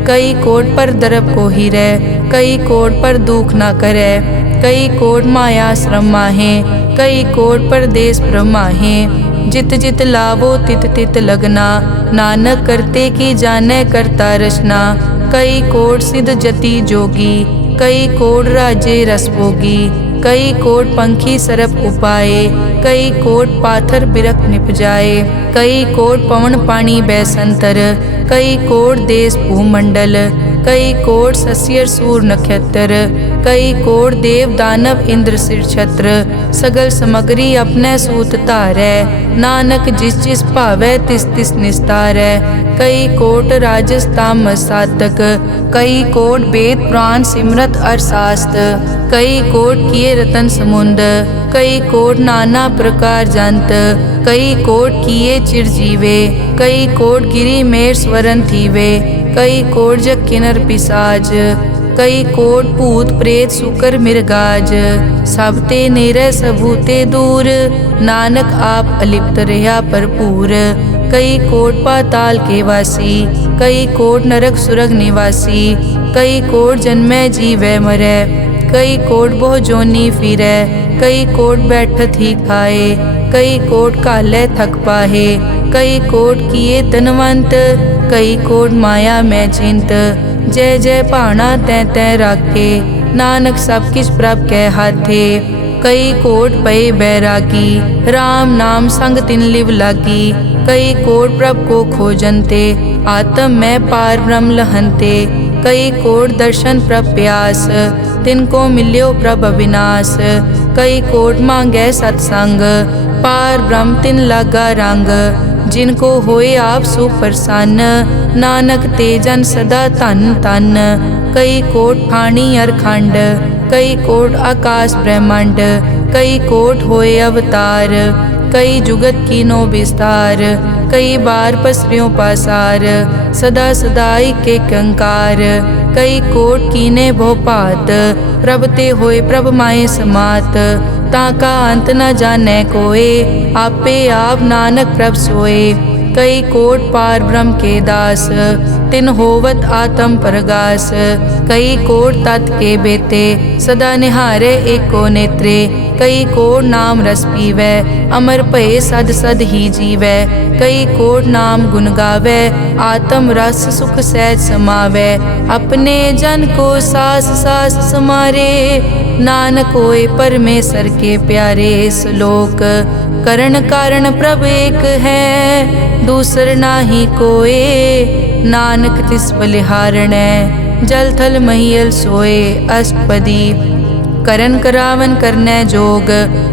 कई कोट पर दरब को हिरै, कई कोट पर दुख न करै, कई कोट माया श्रम माहे, कई कोट परदेश ब्रह्माहे, जित जित लावो तित तित लगना, नानक करते की जाने करता रचना, कई कोट सिद्ध जति जोगी, कई कोट राजे रस भोगी, कई कोट पंखी सरप उपाए, कई कोट पाथर बिरक निपजाए, कई कोट पवन पानी बैसंतर, कई कोट देश भूमंडल, कई कोट सस्यर सूर नक्षत्र, कई कोट देव दानव इंद्र सिर छत्र, सगल समग्री अपने सूत धारै, नानक जिस जिस भावै तिस तिस निस्तारै, कई कोट राजस तामस सातक, कई कोट वेद पुराण सिमरत अरशास्त्र, कई कोट किए रतन समुंद, कई कोट नाना प्रकार जंत, कई कोट किए चिरजीवे, कई कोट गिरी मेर स्वरन थीवे, कई कोट जग किनर पिसाज, कई कोट भूत प्रेत सुकर मिर्गाज, सब ते नेरे सबूते दूर, नानक आप अलिप्त रहा भरपूर। कई कोट पाताल के वासी, कई कोट नरक सुरग निवासी, कई कोट जन्मै जीवै मरै, कई कोट बहु जोनी फिरै, कई कोट बैठत ही खाए, कई कोट कालै थक पाहे, कई कोट किए धनवंत, कई कोट माया मैं चिंत। जय जय भाना तैं तैं राखे, नानक सब किछ प्रभ कै हाथे। कई कोट पए बैरागी, राम नाम संग तिन लिव लागी, कई कोट प्रभ को खोजनते, आत्म में पार ब्रह्म लहनते। कई कोट दर्शन प्रभ प्यास, तिनको मिल्यो प्रभ अविनाश, कई कोट मांगै सत्संग, पार ब्रह्म तिन लागा रंग। जिनको होए आप सुप्रसन्न, नानक ते जन सदा धन धन। कई कोट ठाणी अरखंड, कई कोट आकाश ब्रह्मांड, कई कोट होए अवतार, कई जुगत कीनो विस्तार। कई बार पसरियों पासार, सदा सदाई के कंकार। कई कोट कीने भो भात, प्रभ ते होए प्रभ माए समात। ताका अंत न जाने कोए, आपे आप नानक प्रभ सोए। कई कोट पार ब्रह्म के दास, तिन होवत आत्म परगास। कई कोट तत् के बेते, सदा निहारे एको नेत्रे। कई कोट नाम रस पीवै, अमर भये सद सद ही जीवै। कई कोट नाम गुण गावै, आत्म रस सुख सहज समावै। अपने जन को सास सास समारे, नानक होए परमेश्वर के प्यारे। श्लोक करण कारण प्रभ एक है, दूसर नाही कोए, नानक तिस बलिहारणै। जल थल महियल सोए अष्टपदी, करन करावन करनै जोग।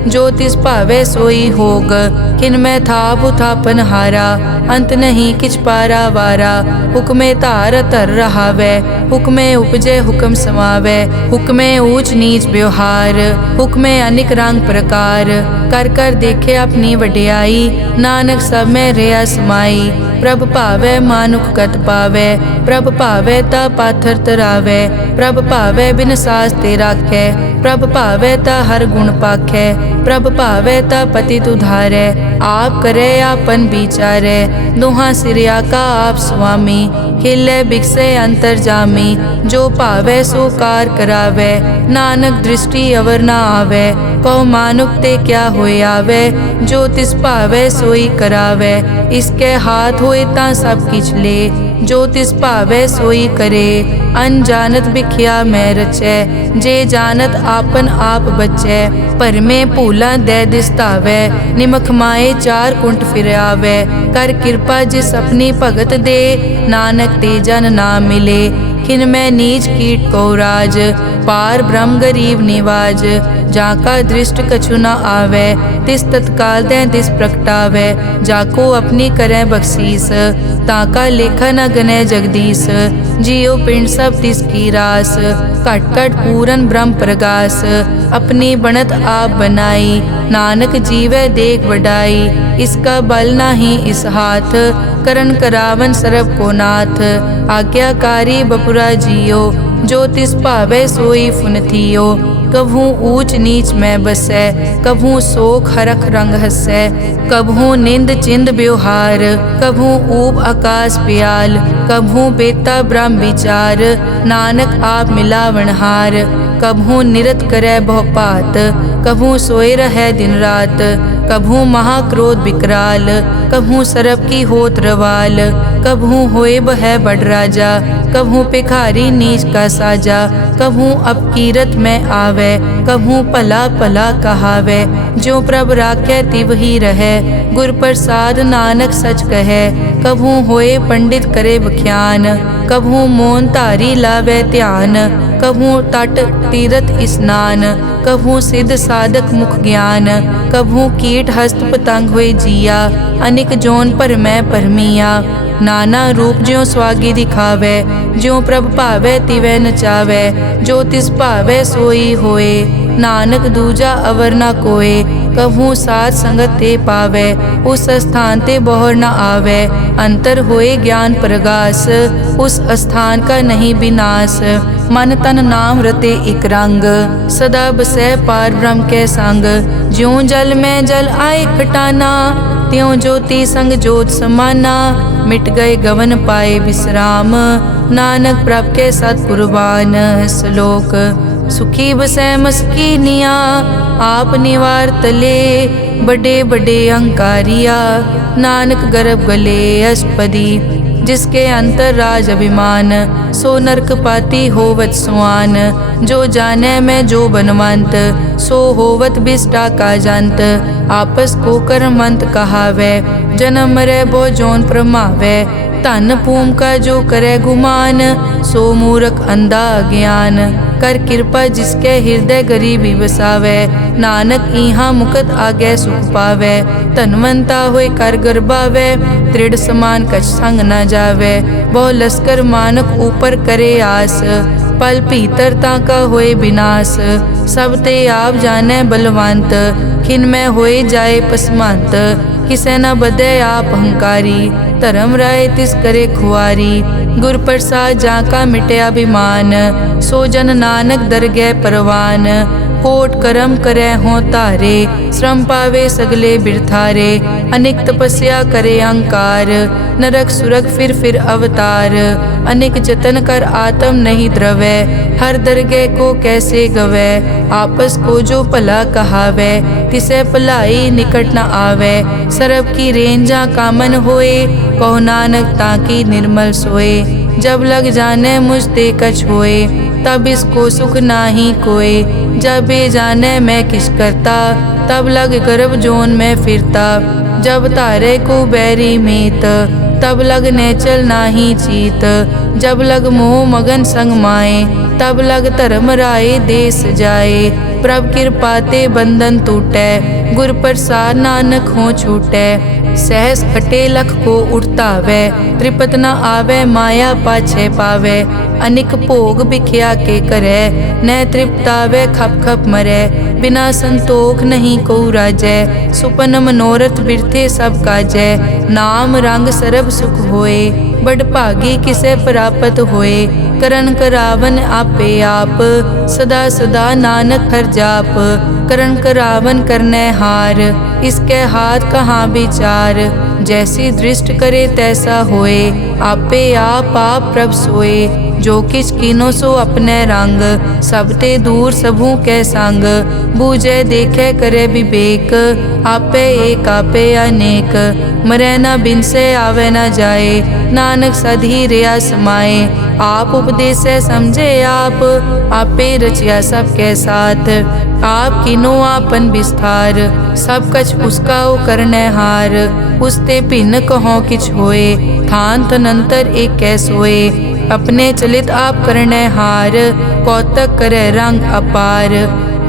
जो तिस भावै सोई होग, किन मैं थाप उथापन हारा। अंत नहीं किछ पारा वारा, हुक्मे धार धर रहावै। हुक्मे उपजे हुक्म समावै, हुक्मे ऊंच नीच व्यवहार। हुक्मे अनिक रंग प्रकार, कर कर देखे अपनी वड्याई। नानक सब में रहा समाई, प्रभ भावै मानुख गत पावै। प्रभ भावै ता पाथर तरावै, प्रभ भावै बिन सास ते राखै। प्रभ भावै ता हर गुण पाखै, प्रभ भावै ता पतित उधारै। आप करे आपन विचारै, दोहां सिरिया का आप स्वामी। खिलै बिकसै अंतर जामी, जो भावै सो कार करावै। नानक दृष्टि अवर ना आवै, कहो मानुक ते क्या होए आवै। जो तिस भावै सोई करावै, इसके हाथ होए तां सब किछ ले। जो तिस भावै सोई करे, अनजानत बिख्या मैं रचै। जे जानत आपन आप बचै, भरमे भूला दै दिसतावै। निमख माए चार कुंट फिर आवै, कर कृपा जिस अपनी भगत दे। नानक ते जन ना मिले, खिन मैं नीच कीट को राज। पार ब्रह्म गरीब निवाज, जाका दृष्ट कछु न आवै। तिस तत्काल दै दिस प्रगटावै, जाको अपनी करै बख्शीस। ताका लेखा न गनै जगदीश, जियो पिंड सब तिसकी रास। घट घट पूरन ब्रह्म प्रगास, अपनी बनत आप बनाई। नानक जीवै देख वडाई, इसका बल नाही इस हाथ। करन करावन सरब को नाथ, आज्ञाकारी बपुरा जियो। जो तिस भावै सोई फुन थियो, कभू ऊंच नीच में बसै। कभू शोक हरख रंग हसै, कभू निंद चिंद व्यवहार। कभू ऊब आकाश प्याल, कभू बेता ब्रह्म विचार। नानक आप मिलावनहार, कभू निरत करे बहु पात। कभू सोए रहे दिन रात, कभू महाक्रोध विकराल। कभू सरब की होत रवाल, कभू होए बह बड़ राजा। कभू भिखारी नीच का साजा, कभू अपकीरत में आवे। कभू भला भला कहावे, जो प्रभ राखै तिव ही रहे। गुर प्रसाद नानक सच कहे, कभू होए पंडित करे बख्यान। कभू मौन धारी लावे ध्यान, कभू तट तीरथ स्नान। कभू सिद्ध साधक मुख ज्ञान, कभू कीट हस्त पतंग होए जिया। अनिक जोन पर मैं परमिया, नाना रूप ज्यों स्वागी दिखावे। ज्यों प्रभ भावै तिवै नचावै, जो तिस भावै सोई होए। नानक दूजा अवर ना कोए, कभू साथ संगत ते पावे, उस स्थान ते बहुर न आवे। अंतर होए ज्ञान प्रगास, उस स्थान का नहीं विनाश। मन तन नाम रते इक रंग, सदा बसै पार ब्रह्म के संग। ज्यों जल में जल आए खटाना, त्यों ज्योति संग ज्योत समाना। मिट गए गवन पाए विश्राम, नानक प्रभ के सतपुरबान। श्लोक सुखी बसै मस्कीनिया, आप निवार तले। बड़े बड़े अहंकारिया, नानक गर्भ गले अष्टपदी। जिसके अंतर राज अभिमान, सो नरक पाती होवत सुआन। जो जाने में जो बनवंत, सो होवत बिष्टा का जंत। आपस को कर्मंत कहावे, जन्म मरे बो जोन प्रमावे। धन भूम का जो करे गुमान, सो मूर्ख अंधा ज्ञान। कर कृपा जिसके हृदय गरीबी बसावे, नानक इहाँ मुकत आगे सुख पावे। धनवंता होए कर गर्बावे, दृढ़ समान कछ संग न जावे। बहु लश्कर मानक ऊपर करे आस, पल भीतरता का होए विनाश। सब ते आप जाने बलवंत, खिन में होए जाए पसमंत। किसे न बदे आप अहंकारी, धर्म राय तिस करे खुआरी। गुर प्रसाद जाका मिटे अभिमान, सो जन नानक दरगह परवान। कोट कर्म करे हों तारे, श्रम पावे सगले बिरथारे। अनेक तपस्या करे अहंकार, नरक सुरग फिर अवतार। अनेक जतन कर आत्म नहीं द्रवे, हर दरगह को कैसे गवे। आपस को जो भला कहावे, तिसे भलाई निकट न आवे। सरब की रेंजा कामन होए, कहो नानक ताकि निर्मल सोए। जब लग जाने मुझ ते कछ होए, तब इसको सुख नाही कोय। जब ये जाने मैं किस करता, तब लग गर्भ जोन में फिरता। जब तारे को बैरी मीत, तब लग नेचल नाही चीत। जब लग मोह मगन संग माए, तब लग धर्म राय देश जाए। प्रभ कृपा ते बंधन टूटे, गुर प्रसाद नानक हो छूटे। सहस कटे लख को उठतावे, त्रिपत न आवे माया पाछे पावे। अनिक भोग बिख्या के करे, न तृप्तावे खप खप मरे। बिना संतोख नहीं को राजै, सुपन मनोरथ बिरथे सब काजै। नाम रंग सरब सुख होए, बड़ भागी किसे प्राप्त होए। करन करावन आपे आप, सदा सदा नानक हर जाप। करन करावन करने हार, इसके हाथ कहाँ विचार। जैसी दृष्ट करे तैसा होए, आपे आप प्रभ सोए। जो किछ कीनो सो अपने रंग, सब ते दूर सबू के संग। बूझे देखे करे विवेक, आपे एक आपे अनेक। मरे न बिन से आवे न जाए, नानक सधी रिया समाए। आप उपदेश समझे आप, आपे रचिया सबके साथ। आप किनो आपन विस्तार, सब कछ उसका ओ करने हार। उसते भिन्न कहो किछ होए, थान तनंतर एक कैसोए। अपने चलित आप करने हार, कौतक करे रंग अपार।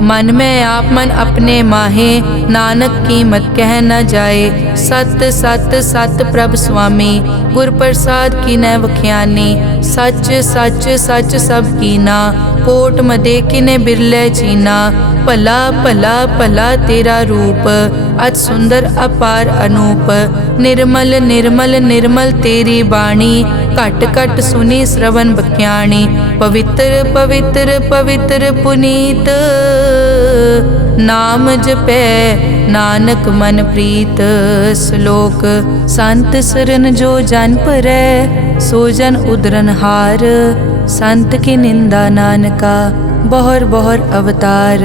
मन में आप मन अपने माहे, नानक कीमत कह न जाए। सत सत सत प्रभ स्वामी, गुर प्रसाद की न वख्यानी। सच सच सच सब कीना, कोट मदे किने बिरले चीना। भला भला भला तेरा रूप, अति सुंदर अपार अनूप। निर्मल निर्मल निर्मल तेरी बाणी, घट घट सुनी श्रवण बख्याणी। पवित्र पवित्र पवित्र पुनीत, नाम जपै नानक मन प्रीत। श्लोक संत सरन जो जन परै, सो जन उदरन हार। संत की निंदा नानका, बहुर बहुर अवतार।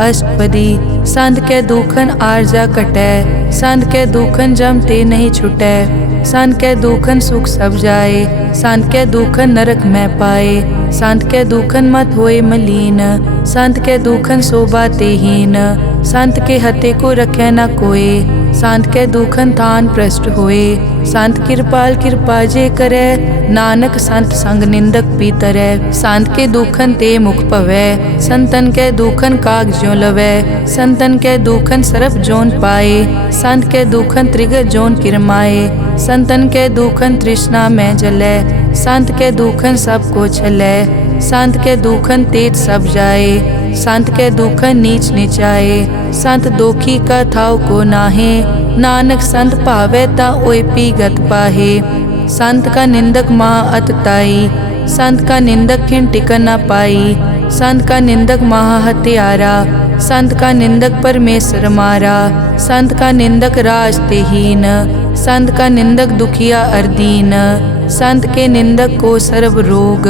अष्टपदी संत के दुखन आरजा कटै, संत के दुखन जम ते नहीं छुटै। संत के दुखन सुख सब जाए, संत के दुखन नरक में पाए। संत के दुखन मत होए मलीन, संत के दुखन शोभा ते हीन। संत के हते को रखे न कोय, संत के दुखन थान भ्रष्ट होए। संत कृपाल कृपा जे करे, नानक संत संग निंदक पीतरै। संत के दुखन ते मुख पवै, संतन के दुखन काग ज्यों लवै। संतन के दुखन सरप जोन पाए, संत के दुखन त्रिगर जोन किरमाए। संतन के दुखन तृष्णा में जलै, संत के दुखन सब को छलै। संत के दुखन तेज सब जाए, संत के दुख नीच निचाए। संत दोखी का थाव को नाहे, नानक संत भावे ता ओए पी गत पाहे। संत का निंदक महा अतताई, संत का निंदक खिन टिकन न पाई। संत का निंदक महा हत्यारा, संत का निंदक परमेश्वर मारा। संत का निंदक राज तेहीन, संत का निंदक दुखिया अरदीन। संत के निंदक को सर्व रोग,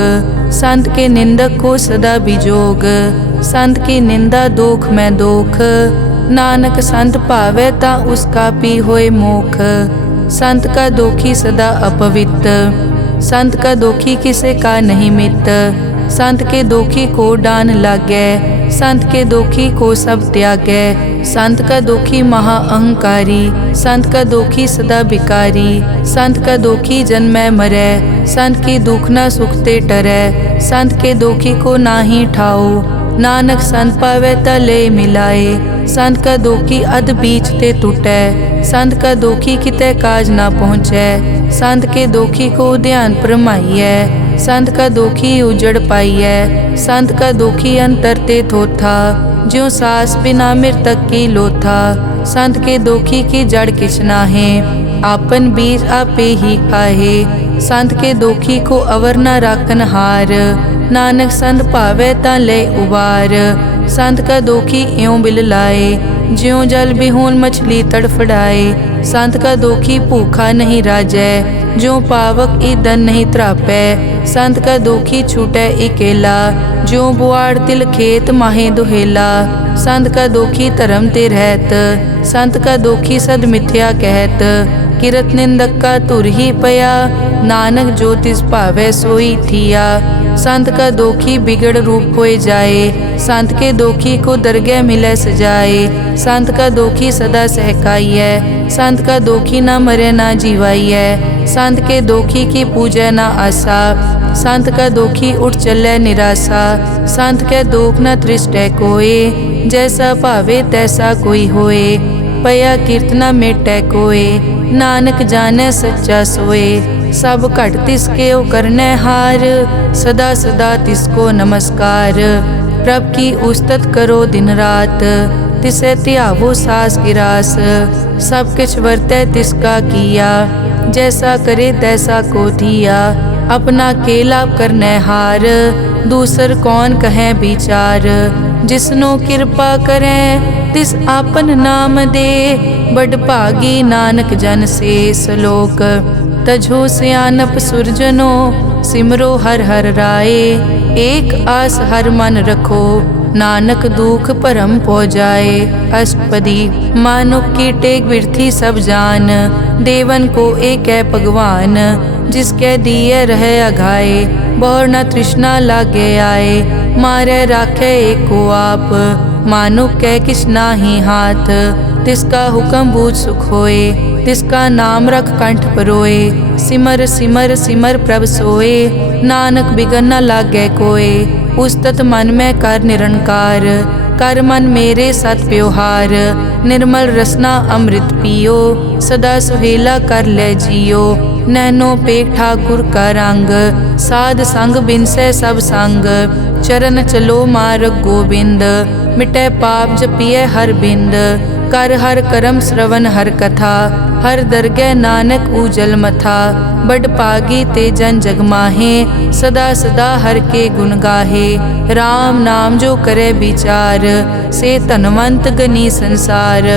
संत के निंदक को सदा बिजोग। संत की निंदा दोख में दोख, नानक संत भावे ता उसका पी होए मोख। संत का दोखी सदा अपवित्र, संत का दोखी किसे का नहीं मित। संत के दोखी को डान लागे, संत के दोखी को सब त्यागे। संत का दोखी महा अहंकारी, संत का दोखी सदा बिकारी। संत का दोखी जन्मै मरै, संत की दुख न सुखते टरै। संत के दोखी को नाही ठाओ, नानक संत पावे ता ले मिलाए। संत का दोखी अध बीच ते टूटै, संत का दोखी किते काज ना पहुँचै। संत के दोखी को ध्यान परमाइयै, संत का दोखी उजड़ पाइयै। संत का दोखी अंतर ते थोथा, ज्यों सास बिना मृतक की लोथा। संत के दोखी की जड़ किछ नाहे, आपन बीज आपे ही खाहे। संत के दोखी को अवर न राखन हार, नानक संत भावे ता ले उबार। संत का दोखी इयों बिल लाए, ज्यों जल बिहून मछली तड़फड़ाए। संत का दोखी भूखा नहीं राजै, ज्यों पावक ईंधन नहीं त्रापै। संत का दोखी छूटै इकेला, ज्यों बुआड़ तिल खेत माहे दुहेला। संत का दोखी धर्म ते रहत, संत का दोखी सद मिथ्या कहत। किरत निंदक का तुर ही पया, नानक जो तिस भावै सोई थिया। संत का दोखी बिगड़ रूप होए जाए, संत के दोखी को दरगह मिले सजाए। संत का दोखी सदा सहकाइयै, संत का दोखी ना मरे ना जीवाइयै। संत के दोखी की पूजै ना आसा, संत का दोखी उठ चलै निराशा। संत के दोख न तृष्टै कोय, जैसा भावे तैसा कोई होए। पया कीर्तना मेटै कोय, नानक जाने सच्चा सोए। सब घट तिसके ओ करनै हार, सदा सदा तिसको नमस्कार। प्रभ की उस्तत करो दिन रात, तिसे ध्यावो सास गिरास। सब किछ वरतै तिसका किया, जैसा करे तैसा को दिया। अपना केला करनै हार, दूसर कौन कहे विचार। जिसनो कृपा करै तिस आपन नाम दे, बड़ भागी नानक जन से सलोक। तजो सियानप सुरजनो, सिमरो हर हर राए। एक आस हर मन रखो, नानक दुख परम पो जाए। अष्टपदी मानुक की टेक बिरथी सब जान, देवन को एक है भगवान। जिसके दिए रहे अघाए, बहुर न तृष्णा लागे आए। मारे राखे एको आप, मानुक कै किछ नाही हाथ। तिसका हुक्म बूझ सुख होए, तिसका नाम रख कंठ परोए। सिमर सिमर सिमर प्रभ सोए, नानक बिगन न लागे कोय। उस्तत मन में कर निरंकार, कर मन मेरे सत प्योहार। निर्मल रसना अमृत पियो, सदा सुहेला कर ले जियो। नैनो पेख ठाकुर का रंग, साध संग बिनसे सब संग। चरण चलो मार्ग गोबिंद, मिटे पाप जपिए हर बिंद। कर हर करम श्रवण हर कथा, हर दरगह नानक उजल मथा। बड़ पागी ते जन जग माहे, सदा सदा हर के गुण गाहे। राम नाम जो करे विचार, से धनवंत गनी संसार।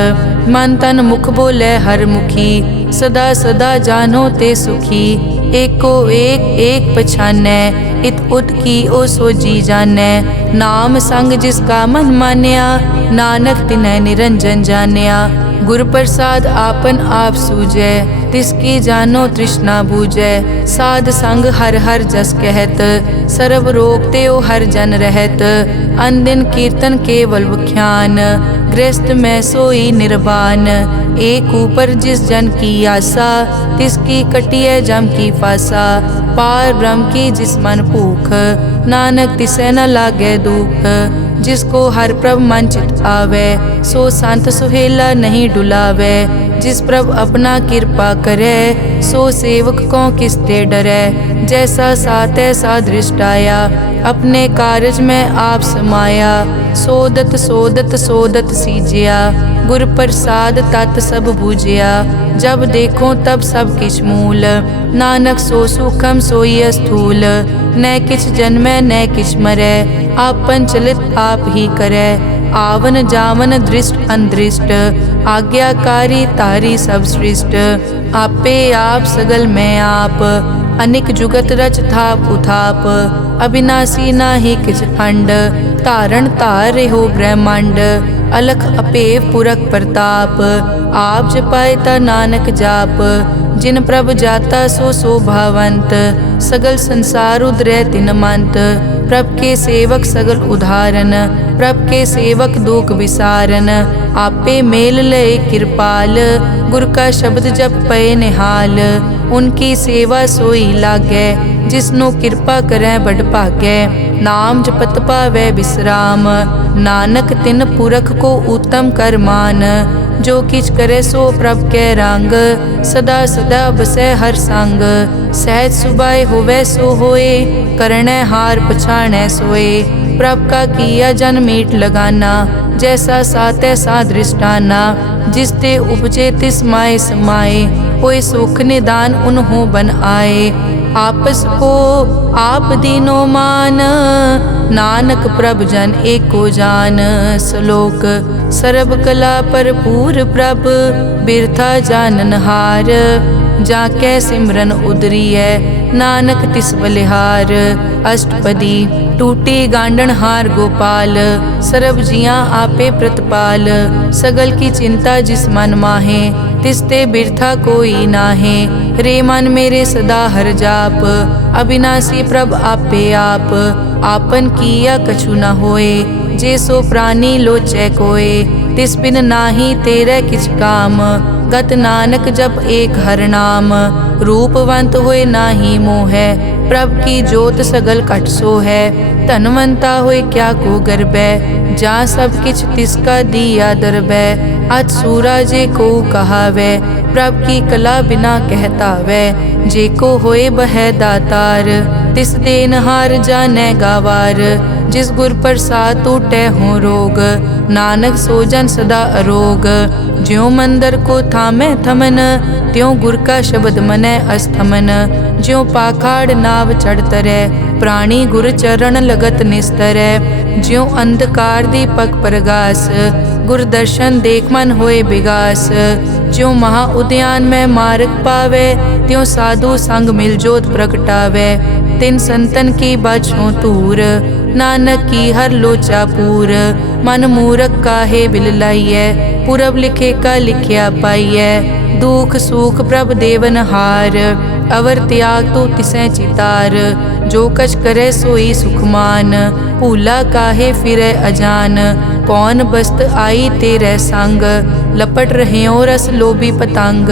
मन तन मुख बोले हर मुखी, सदा सदा जानो ते सुखी। एको एक एक पछानै, इत उत की ओ सोजी जानै। नाम संग जिसका मन मान्या, नानक तिन्है निरंजन जान्या। गुर प्रसाद आपन आप सूझै, तिसकी जानो तृष्णा बूझै। साध संग हर हर जस कहत, सर्व रोग ते ओ हर जन रहत। अनदिन कीर्तन केवल बख्यान, गृहस्थ में सोई निर्वाण। एक ऊपर जिस जन की आशा, तिसकी कटिए जम की फासा। पार ब्रह्म की जिस मन भूख, नानक तिसे न लागे दुख। जिसको हर प्रभ मन चित आवे, सो संत सुहेला नहीं डुलावे। जिस प्रभ अपना कृपा करे, सो सेवक को किसते डरे। जैसा सात ऐसा दृष्टाया, अपने कारज में आप समाया। ਸੋਦਤ ਸੋਦਤ ਸੋਦਤ ਸੀਜਿਆ, ਗੁਰ ਪ੍ਰਸਾਦ ਤਤ ਸਭ ਬੂਝਿਆ। जब देखो तब सब किछ मूल, नानक सो सूखम सोई स्थूल। न किछ जन्मै न किछ मरै, आपन चलित आप ही करै। आवन जावन दृष्ट अनदृष्ट, आज्ञाकारी तारी सब सृष्ट। आपे आप सगल मैं आप, अनिक जुगत रच थाप उथाप। अविनाशी नाहि किछ खंड, धारण धार रहो ब्रह्मांड। अलख अपेव पुरख प्रताप, आप जपाए ता नानक जाप। जिन प्रभ जाता सो शोभावंत, सगल संसार उदरै तिन मंत। प्रभ के सेवक सगल उदाहरण, प्रभ के सेवक दुख विसारन। आपे मेल लय कृपाल, गुर का शब्द जप पए निहाल। उनकी सेवा सोई लागै, जिसनो कृपा करै बड़ भागै। नाम जपत पावै विश्राम, नानक तिन पुरख को उत्तम कर मान। जो किछ करे सो प्रभ कै रंग, सदा सदा बसै हर संग। सहज सुभाए होवै सो होए, करणै हार पछाणै सोए। प्रभ का किया जन मीट लगाना, जैसा सा तैसा दृष्टाना। जिस ते उपजे तिस माए समाए, होए सुख निदान उन्हों बन आए। आपस को आप दीनो मान, नानक प्रभ जन एको जान। श्लोक सर्ब कला भरपूर प्रभ, बिरथा जाननहार। जाकै सिमरन उदरियै, नानक तिस बलिहार। अष्टपदी टूटी गांडन हार गोपाल, सर्ब जियां आपे प्रतिपाल। सगल की चिंता जिस मन माहे, तिसते बिरथा कोई नाहे। रे मन मेरे सदा हर जाप, अविनाशी प्रभ आपे आप। आपन किया कछु न होए, जे सो प्राणी लोचै कोय। तिस बिन नाही तेरे किछ काम, गत नानक जप एक हर नाम। रूपवंत होए नाही मोह, प्रभ की जोत सगल कट सो है। धनवंता होए क्या को गर्बै, जा सब किछ तिसका दिया दरबै। अज सूरा जे को कहावै, प्रभ की कला बिना कहतावै। जे को होए बह दातार, तिस देनहार जानै गावार। जिस गुर प्रसाद टूटै हो रोग, नानक सो जन सदा अरोग। ज्यों मंदिर को थामै थमन, त्यों गुर का शब्द मनै अस्थमन। ज्यों पाखाड़ नाव चढ़ तरै, प्राणी गुर चरण लगत निस्तरै। ज्यों अंधकार दीपक प्रगास, गुर दर्शन देख मन होए बिगास। ज्यों महा उद्यान में मार्ग पावे, त्यों साधु संग मिल जोत प्रगटावे। तिन संतन की बाछों तूर, नानक की हर लोचा पूर। मन मूरख काहे बिल लाइयै, पुरब लिखे का लिखिया पाइयै। दुख सुख प्रभ देवन हार, अवर त्याग तो तिसै चितार। जो कछ करे सोई सुखमान, भूला काहे फिरै अजान। कौन बस्त आई तेरे संग, लपट रहे रस लोभी पतंग।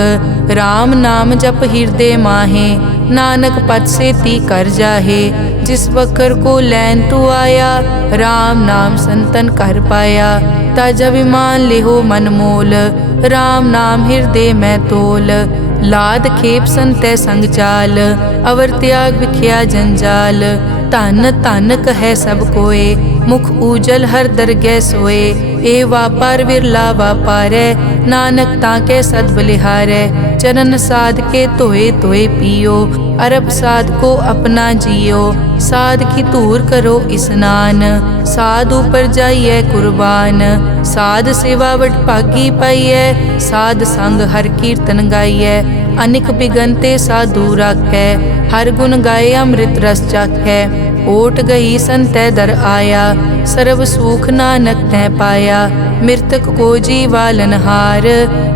राम नाम जप हृदय माहे, नानक पद से ती कर जाहे। जिस वखर को लैन तू आया, राम नाम संतन कर पाया। तज अभिमान लेहो मन मोल, राम नाम हृदय में तोल। लाद खेप संतै संग चाल, अवर त्याग विख्या जंजाल। धन धन कहे सब कोय, मुख उजल हर दरगह सोए। ए वापार विरला वापारै, नानक ताके सद बलिहारै। चरण साध के धोए धोए पियो, अरब साध को अपना जियो। साध की धूर करो स्नान, साध ऊपर जाइए कुर्बान। साध सेवा वड भागी पाइयै, साध संग हर कीर्तन गाइयै। अनिक बिगनते साधु राखै, हर गुण गाए अमृत रस चाखै। ओट गई संतै दर आया, सर्व सुख नानक तै पाया। मृतक को जीवालन हार,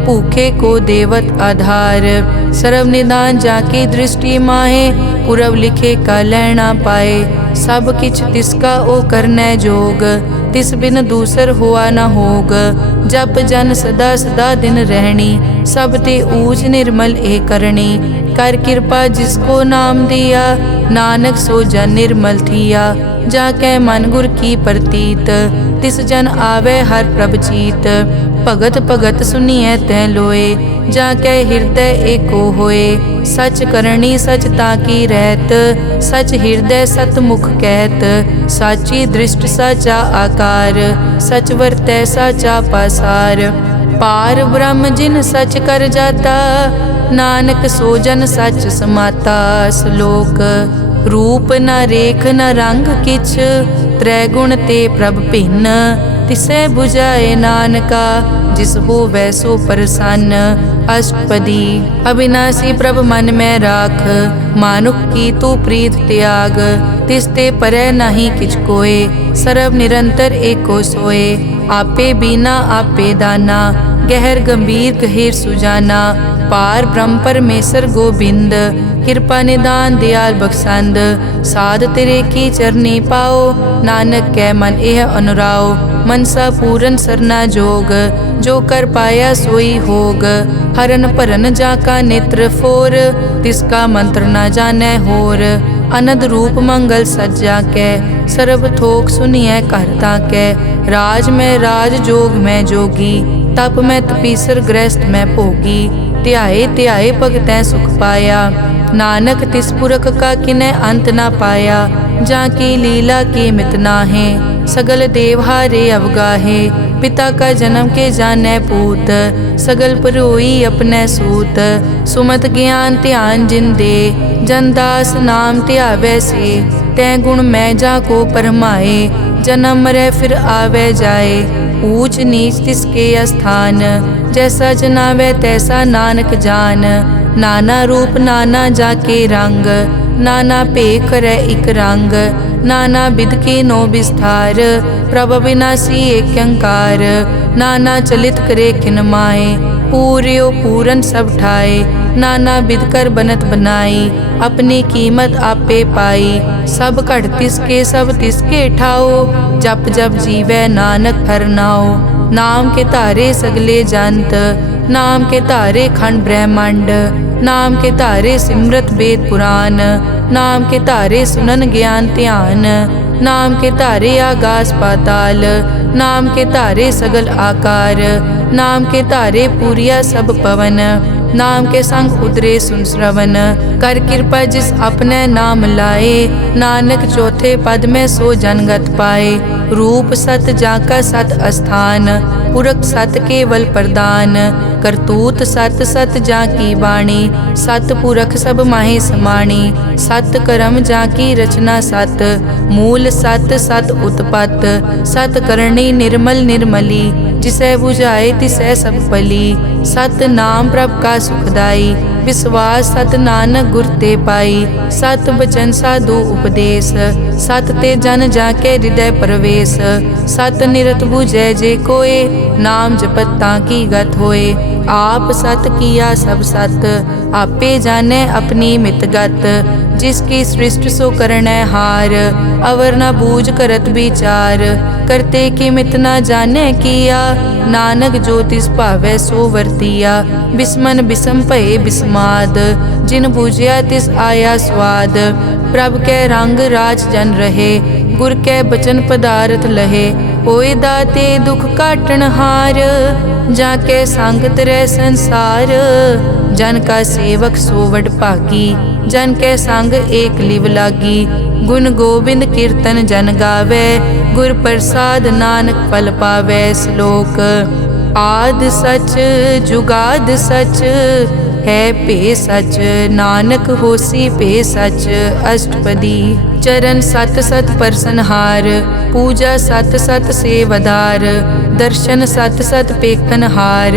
भूखे को देवत आधार। सर्व निदान जाकी दृष्टि माहे, पुरब लिखे का लैना पाए। सब किछ तिसका ओ करनै जोग, तिस बिन दूसर हुआ न होग। जप जन सदा सदा दिन रहनी, सब ते ऊच निर्मल ए करनी। कर कृपा जिसको नाम दिया, नानक सो जन निर्मल थिया। जाकै मन गुर की प्रतीत, तिस जन आवे हर प्रभ जीत। भगत भगत सुनिए तै लोए, जाके हृदय एको होए। सच करनी सच ताकी रहत, सच हृदय सत मुख कहत। साची दृष्ट साचा आकार, सच वरतै साचा पासार। पार ब्रह्म जिन सच कर जाता, नानक सो जन सच समाता। श्लोक रूप न रेख न रंग किछ, त्रैगुण ते प्रभ भिन्न। तिसै बुझाए नानका, जिस होवै सो प्रसन्न। अष्टपदी अविनाशी प्रभ मन में राख, मानुख की तू प्रीत त्याग। तिसते परै नहीं किछ कोय, सर्व निरंतर एको सोए। आपे बीना आपे दाना, गहर गंभीर गहीर सुजाना। पार ब्रह्म परमेश्वर गोबिंद, कृपा निदान दयाल बख्शंद। साध तेरे की चरनी पाओ, नानक कै मन एह अनुराओ। मनसा पूरन सरना जोग, जो कर पाया सोई होग। हरन भरन जाका नेत्र फोर, तिसका मंत्र न जानै होर। अनद रूप मंगल सज्जा कै, सर्ब थोक सुनिए कर ताकै। राज में राज जोग में जोगी, तप में तपीसर गृहस्थ में भोगी। ध्याए ध्याए भगतै सुख पाया, नानक तिस पुरख का किनै अंत ना पाया। जाकी लीला की मित नाहे, सगल देव हारे अवगाहे। पिता का जन्म के जानै पूत, सगल परोई अपने सूत। सुमत ज्ञान ध्यान जिन दे, जनदास नाम ध्यावै से। तै गुण मैं जाको परमाए, जन्म मरै फिर आवे जाए। ऊंच नीच तिसके स्थान, जैसा जनावे तैसा नानक जान। नाना रूप नाना जाके रंग, नाना भेख करे इक रंग। नाना बिध के नो विस्तार, प्रभ विनाशी एक अंकार। नाना चलित करे खिन माए, पूर्यो पूरन सब ठाए। नाना बिध कर बनत बनाई, अपनी कीमत आपे पाई। सब घट तिसके सब तिसके ठाओ, जप जप जीवै नानक हर नाओ। नाम के तारे सगले जंत, नाम के तारे खंड ब्रह्मांड। नाम के तारे सिमरत वेद पुराण, नाम के तारे सुनन ज्ञान ध्यान। नाम के तारे आकाश पाताल, नाम के तारे सगल आकार। नाम के तारे पूरिया सब पवन, नाम के संग उतरे सुन श्रवण। कर कृपा जिस अपने नाम लाए, नानक चौथे पद में सो जनगत पाए। रूप सत जाका सत अस्थान, पुरख सत केवल प्रदान। करतूत सत सत जाकी वाणी, सत पुरख सब माहे समाणी। सत कर्म जाकी रचना सत, मूल सत सत उत्पत। सत करणी निर्मल निर्मली, जिसे बुझाए तिसै सब पली। सत नाम प्रभ का सुखदाई, विश्वास सत नानक गुर ते पाई। सत बचन साधु उपदेश, सत ते जन जाके हृदय प्रवेश। सत निरत बुझै जे कोय, नाम जपत ताकी गत होए। आप सत किया सब सत, आपे जाने अपनी मित गत। जिसकी सृष्टि सो करनै हार, अवर न बूझ करत विचार। करते की मित न जाने किया, नानक जो तिस भावै सो वर्तिया। बिस्मन बिसम भये बिस्माद, जिन बूझिया तिस आया स्वाद। प्रभ कै रंग राज जन रहे, गुर कै बचन पदारथ लहे। होए दाते दुख काटन हार, जाके संग तरै संसार। जन का सेवक सो वड भागी, जन कै संग एक लिव लागी। गुण गोबिंद कीर्तन जन गावे, गुर प्रसाद नानक फल पावे। श्लोक आद सच जुगाद सच, है पे सच नानक होसी पे सच। अष्टपदी चरण सत सत परसनहार, पूजा सत सत सेवदार। दर्शन सत सत पेखनहार,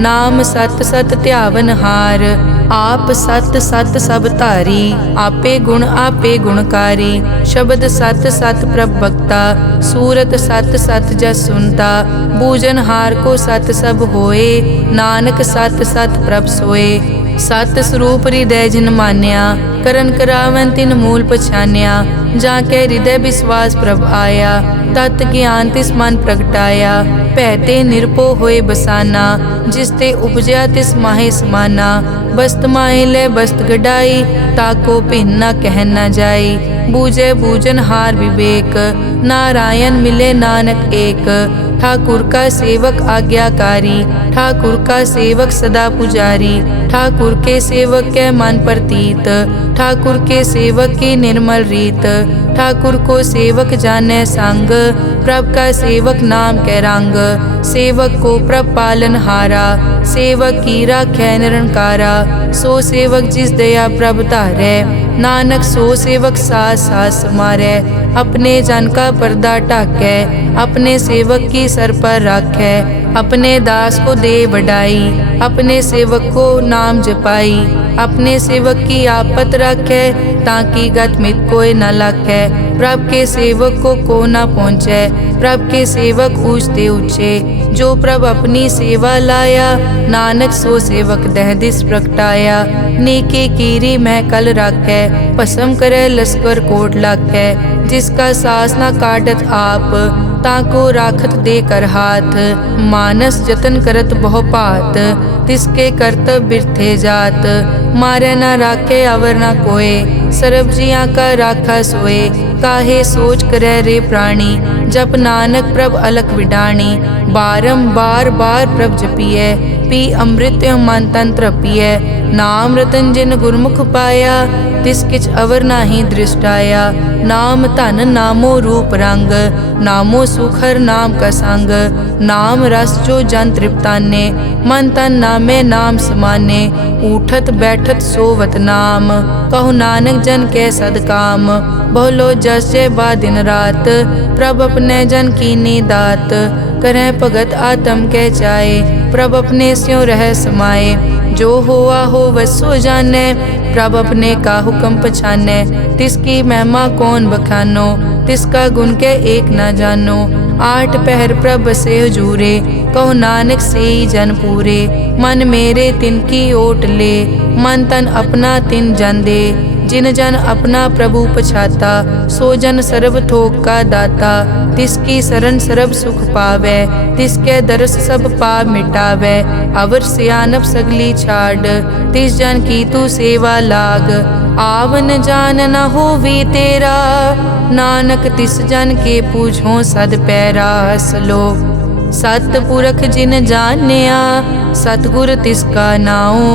नाम सत सत ध्यावनहार। आप सत सत सब धारी, आपे गुण आपे गुणकारी। शब्द सत सत प्रभ भक्ता, सूरत सत सत जस सुनता। बूझनहार को सत सब होए, नानक सत सत प्रभ सोए। सत स्वरूप हृदय जिन मान्या, करन करावन तिन मूल पछान्या। जाके हृदय विश्वास प्रभ आया, तत् ज्ञान तिस मन प्रगटाया। भैते निरपो होए बसाना, जिसते उपजया तिस माहे समाना। बस्त माहे ले बस्त गडाई, ताको भिन्न न कह न जाई। बूझे बूझन हार विवेक, नारायण मिले नानक एक। ठाकुर का सेवक आज्ञाकारी, ठाकुर का सेवक सदा पुजारी। ठाकुर के सेवक के मन प्रतीत, ठाकुर के सेवक की निर्मल रीत। ठाकुर को सेवक जाने संग, प्रभ का सेवक नाम के रंग। सेवक को प्रभ पालन हारा, सेवक की राखै निरंकारा। सो सेवक जिस दया प्रभ धारै, नानक सो सेवक सास सास समारै। अपने जन का पर्दा ढाकै, अपने सेवक की सर पर राखै। अपने दास को दे बढ़ाई, अपने सेवक को नाम जपाई। अपने सेवक की आपत राखै, ताकि गत मित कोई न लाखै। प्रभ के सेवक को न पहुँचै, प्रभ के सेवक ऊँचते ऊँचे। जो प्रभ अपनी सेवा लाया, नानक सो सेवक दह दिस प्रगटाया। नेके कीरी मह कल राखै, भस्म करे लश्कर कोट लाखै। जिसका सास न काटत आप, ताको राखत दे कर हाथ। मानस जतन करत बहु पात, तिसके करतब बिरथे जात। मारे न राखे अवर न कोय, सर्ब जियां का राखा सोए। काहे सोच करे रे प्राणी, जप नानक प्रभ अलख विडाणी। बारंबार बार प्रभ जपिए, पी अमृत मन तन तृपिए। नाम रतन जिन गुरमुख पाया, तिस किछ अवर नाही दृष्टाया। नाम धन नामो रूप रंग, नामो सुखर नाम का संग। नाम रस जो जन तृप्ताने, मन तन नामे नाम समाने। उठत बैठत सोवत नाम, कहु नानक जन के सदकाम। बहुलो जस जय बा दिन रात, प्रभ अपने जन कीनी दात। करह भगत आत्म के चाहे, प्रभ अपने स्यों रह समाये। जो होआ हो वसो जाने, प्रभ अपने का हुक्म पछाने। तिसकी महिमा कौन बखानो, तिसका गुण के एक न जानो। आठ पहर प्रभ बसे हजूरे, कहो नानक से जन पूरे। मन मेरे तिनकी ओट ले, मन तन अपना तिन जन दे। जिन जन अपना प्रभु पछाता, सो जन सर्ब थोक का दाता। तिसकी शरण सर्ब सुख पावे, तिसके दरस सब पाप मिटावे। अवर सियानप सगली छाड़, तिस जन की तू सेवा लाग। आवन जान न होवी तेरा, नानक तिस जन के पूछो सद पैरा। सलोक सतपुरख जिन जानिया, सतगुर तिसका नाओ।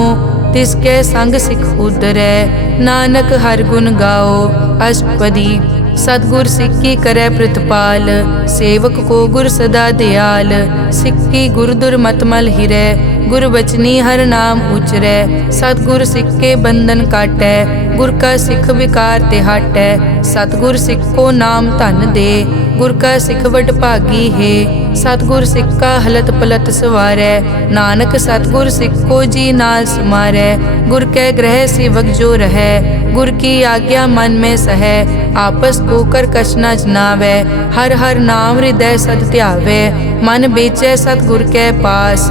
तिसके संग सिख उतरै, नानक हर गुण गाओ। अष्टपदी सतगुर सिक्की करे प्रतिपाल, सेवक को गुर सदा दयाल। सिक्की गुर दुर्मतमल हिरै, गुर बचनी हर नाम उचरै। सतगुर सिक्के बंधन काटै, गुर का सिख विकार ते हटै। सतगुर सिख को नाम धन दे, गुर का सिख वड भागी है। सतगुर सिक्का हलत पलत सवारै, नानक सतगुर सिक्को जी नाल समारै। गुर के ग्रह सेवक जो रहै, गुर की आज्ञा मन में सहै। आपस को कर कछ न जनावै, हर हर नाम हृदय सद ध्यावै। मन बेचै सतगुर के पास,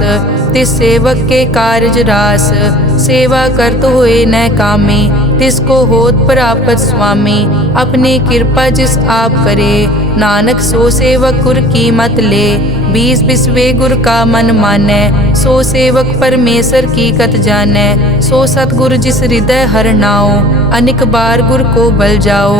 तिस सेवक के कारज रास। सेवा करत होए न कामी, तिसको होत प्रापत स्वामी। अपनी कृपा जिस आप करे, नानक सो सेवक गुर की मत ले। बीस बिसवे गुर का मन मानै, सो सेवक परमेश्वर की कत जानै। सो सतगुर जिस हृदय हर नाओ, अनिक बार गुर को बल जाओ।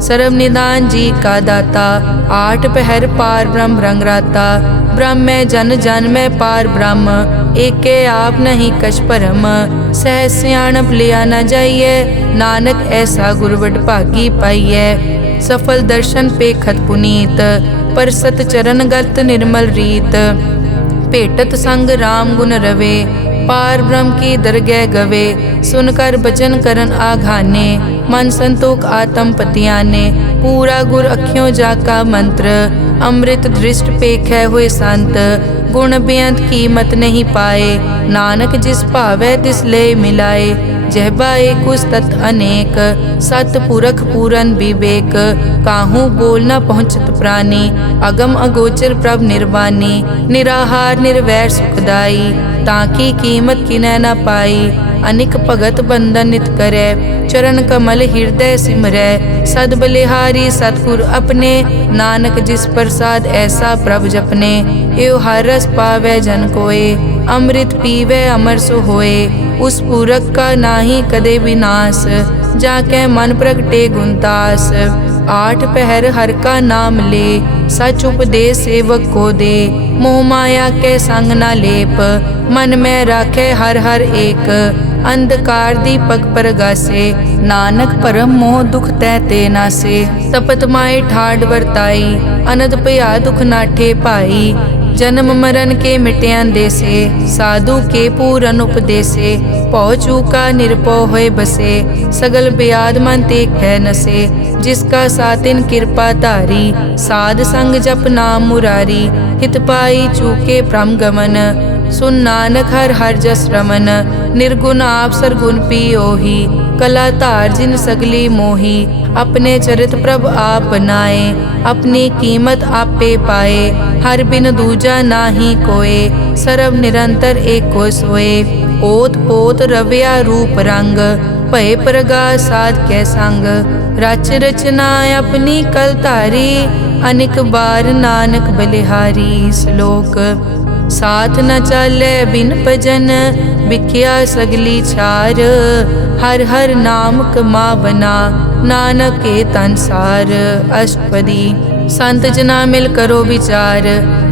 सर्व निदान जी का दाता, आठ पहर पार ब्रह्म रंग राता। ब्रह्म में जन जन में पार ब्रह्म, एके आप नहीं कछ परम। सह सियाणप लिया न जाइए, नानक ऐसा गुरवट भागी पाइए। सफल दर्शन पेखत पुनीत, पर सत चरण गत निर्मल रीत। भेटत संग राम गुण रवे, पार ब्रह्म की दरगह गवे। सुनकर बचन करन आघाने, मन संतोख आत्म पतियाने। पूरा गुर अखियों जाका मंत्र, अमृत दृष्ट पेखै हुए संत। गुण बेअंत कीमत नहीं पाए, नानक जिस भावै तिस ले मिलाए। जहबाए कुछ तत् अनेक, सतपुरख पूरन विवेक। काहू बोल न पहुँचत प्राणी, अगम अगोचर प्रभ निर्वाणी। निराहार निर्वैर सुखदाई, ताकि कीमत किनै न पाई। अनिक भगत बंधन नित करे। चरण कमल हृदय सिमरै सद बलिहारी सतगुर अपने। नानक जिस प्रसाद ऐसा प्रभ जपने। एव हर रस पावै जन कोय अमृत पीवै अमर सो होए। उस पूरक का नाही कदे विनाश जाके मन प्रगटे गुणतास। आठ पहर हर का नाम ले सच उपदेश सेवक को दे। मोह माया के संग न लेप मन में राखे हर हर एक। अंधकार दीपक परगासे नानक परम मोह दुख तै ते नासे। तपत माए ठाड वर्ताई अनद भया दुख नाठे पाई। जन्म मरण के मिट्यां देसे साधु के पूरन उपदेसे। पौ चूका निरपौ होए बसे सगल ब्याद मन ते कै नसे। जिसका सातिन कृपा धारी साध संग जप नाम मुरारी। हित पाई चूके भ्रम गमन सुन नानक हर हर जस रमन। निर्गुण आप सरगुण पियोही कला धार जिन सगली मोही। अपने चरित प्रभ आप बनाए अपनी कीमत आपे पाए। हर बिन दूजा नाही कोय सरब निरंतर एको सोए। ओत पोत रव्या रूप रंग भय प्रगास साध कै संग। रच रचना अपनी कल धारी अनिक बार नानक बलिहारी। श्लोक साथ न चाले बिन भजन बिख्या सगली छार। हर हर नाम कमावना नानक के तन सार। अष्टपदी संत जना मिल करो विचार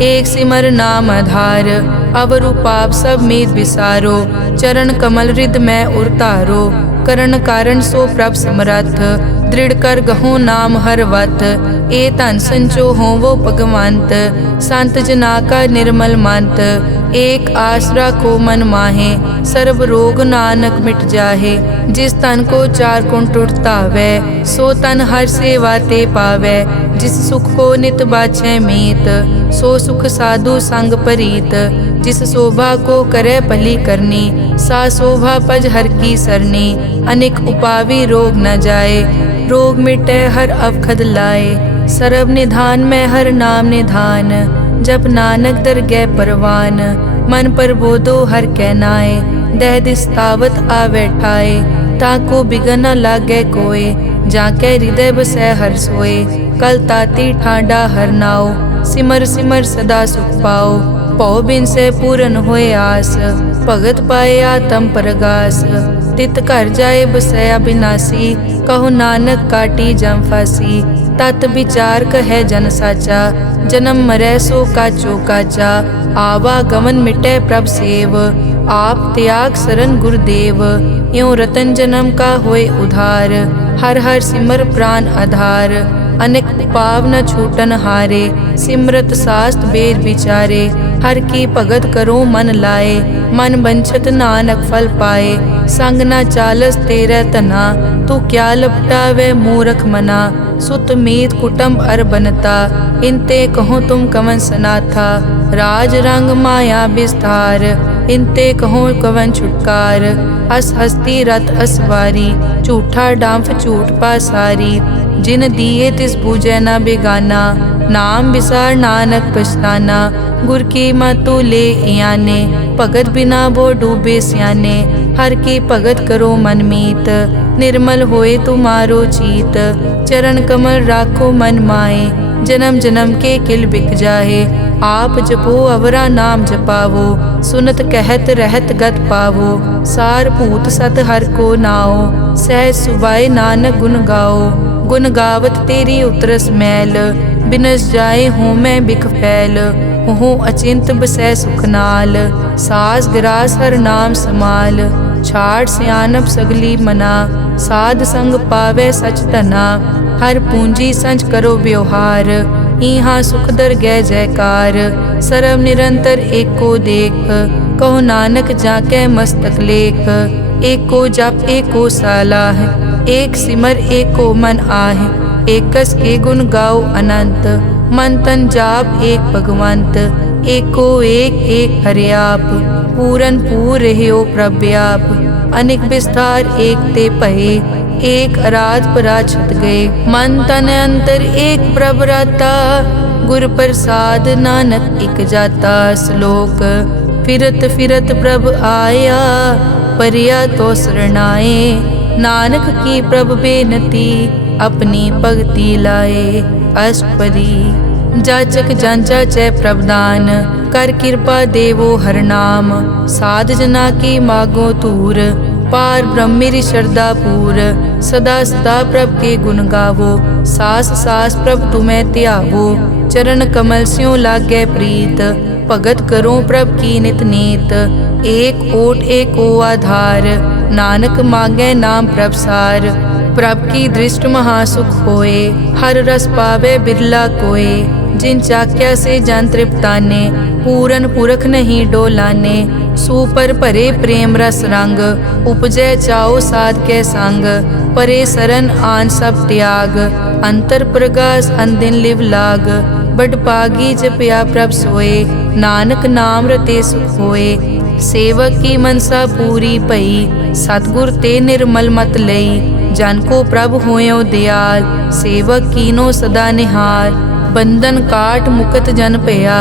एक सिमर नाम आधार। अवरु पाप सब मीत विसारो चरण कमल रिद में उरतारो। करण कारण सो प्रभ समरथ दृढ़ कर गहो नाम हर वत। ए धन संचो हो वो भगवंत संत जना का निर्मल मंत। एक आस राखो मन माहे सर्व रोग नानक मिट जाहे। जिस तन को चार कुण टुटतावै सो तन हर सेवा ते पावै। जिस सुख को नित बाछै मीत सो सुख साधु संग परीत। जिस शोभा को करे भली करनी सा शोभा पज हर की सरनी। अनेक उपावी रोग न जाए रोग मिटे हर अवखद लाए। सर्व निधान में हर नाम निधान जप नानक दरगह परवान। मन पर बोधो हर कै नाए दह दिस्तावत आवे ठाए। ताको बिगन न लागे कोय जाके हृदय बसै हर सोए। कल ताती ठांडा हर नाओ सिमर सिमर सदा सुख पाओ। पौ बिन से पूरन होए आस भगत पाए आत्म परगास। तित घर जाए बसै अविनाशी कहो नानक काटी जम फासी। तत विचार कहे जन साचा जन्म मरै सो काचो काचा। आवागमन मिटे प्रभ सेव आप त्याग सरन गुरुदेव। यों रतन जन्म का होए उधार हर हर सिमर प्राण आधार। अनेक पाव न छूटन हारे सिमरत शास्त्र वेद विचारे। हर की भगत करो मन लाए मन बंछत नानक फल पाए। संग न चालस तेरे तना तू क्या लपटावे मूरख मना। सुत मीत कुटुंब अर बनता इनते कहो तुम कवन सनाथा। राज रंग माया विस्तार इनते कहो कवन छुटकार। अस हस्ती रत असवारी झूठा डांफ झूठ पासारी। जिन दिए तिस पूजै न बेगाना नाम विसार नानक पछताना। गुर की मतु ले याने भगत बिना वो डूबे स्याने। हर की भगत करो मन मीत निर्मल होए तुम्हारो चीत। चरण कमल राखो मन माए जन्म जन्म के किल बिक जाहे। आप जपो अवरा नाम जपावो सुनत कहत रहत गत पावो। सार भूत सत हर को नाओ सहज सुबाए नानक गुण गाओ। गुण गावत तेरी उतरस मैल बिनस जाए हूँ मैं बिख फैल। हूँ अचिंत बसै सुख नाल सास गिरास हर नाम समाल। छाड़ सियानप सगली मना साध संग पावे सच तना। हर पूंजी संच करो व्यवहार इहाँ सुख दर गै जयकार। सर्व निरंतर एको देख कहो नानक जाके मस्तक लेख। एको जप एको सालाह एक सिमर एको मन आह। एकस के गुण गाओ अनंत मन तन जाप एक भगवंत। एको एक हरियाप पूरन पूर रहियो प्रव्याप। अनेक विस्तार एक ते पहे एक अराध पराछत गए। मन तन अंतर एक प्रभ राता गुर प्रसाद नानक एक जाता। श्लोक फिरत फिरत प्रभ आया परिया तो शरणाए। नानक की प्रभ बेनती अपनी भगति लाए। अष्टपदी जाचक जांचा चै प्रभदान कर कृपा देवो हर नाम। साध जना की मागो तूर पार ब्रह्म मेरी श्रद्धा पूर। सदा सदा प्रभ के गुण गावो सास सास प्रभ तुम्हें त्यावो। चरण कमल स्यों लागे प्रीत भगत करो प्रभ की नित नीत। एक ओट एक ओ आधार नानक मांगे नाम प्रभ सार। प्रभ की दृष्ट महासुख होए हर रस पावे बिरला कोय। जिन चाक्या से जन तृप्ताने पूरन पुरख नहीं डोलाने। सुपर भरे प्रेम रस रंग उपजै चाओ साध के संग। परे सरन आन सब त्याग अंतर प्रगास अनदिन लिव लाग। बड़ पागी जपया प्रभ सोए नानक नाम रते सुख होए। सेवक की मनसा पूरी भई सतगुर ते निर्मल मत लई। जन को प्रभ होयो दयाल सेवक कीनो सदा निहाल। बंधन काट मुकत जन पया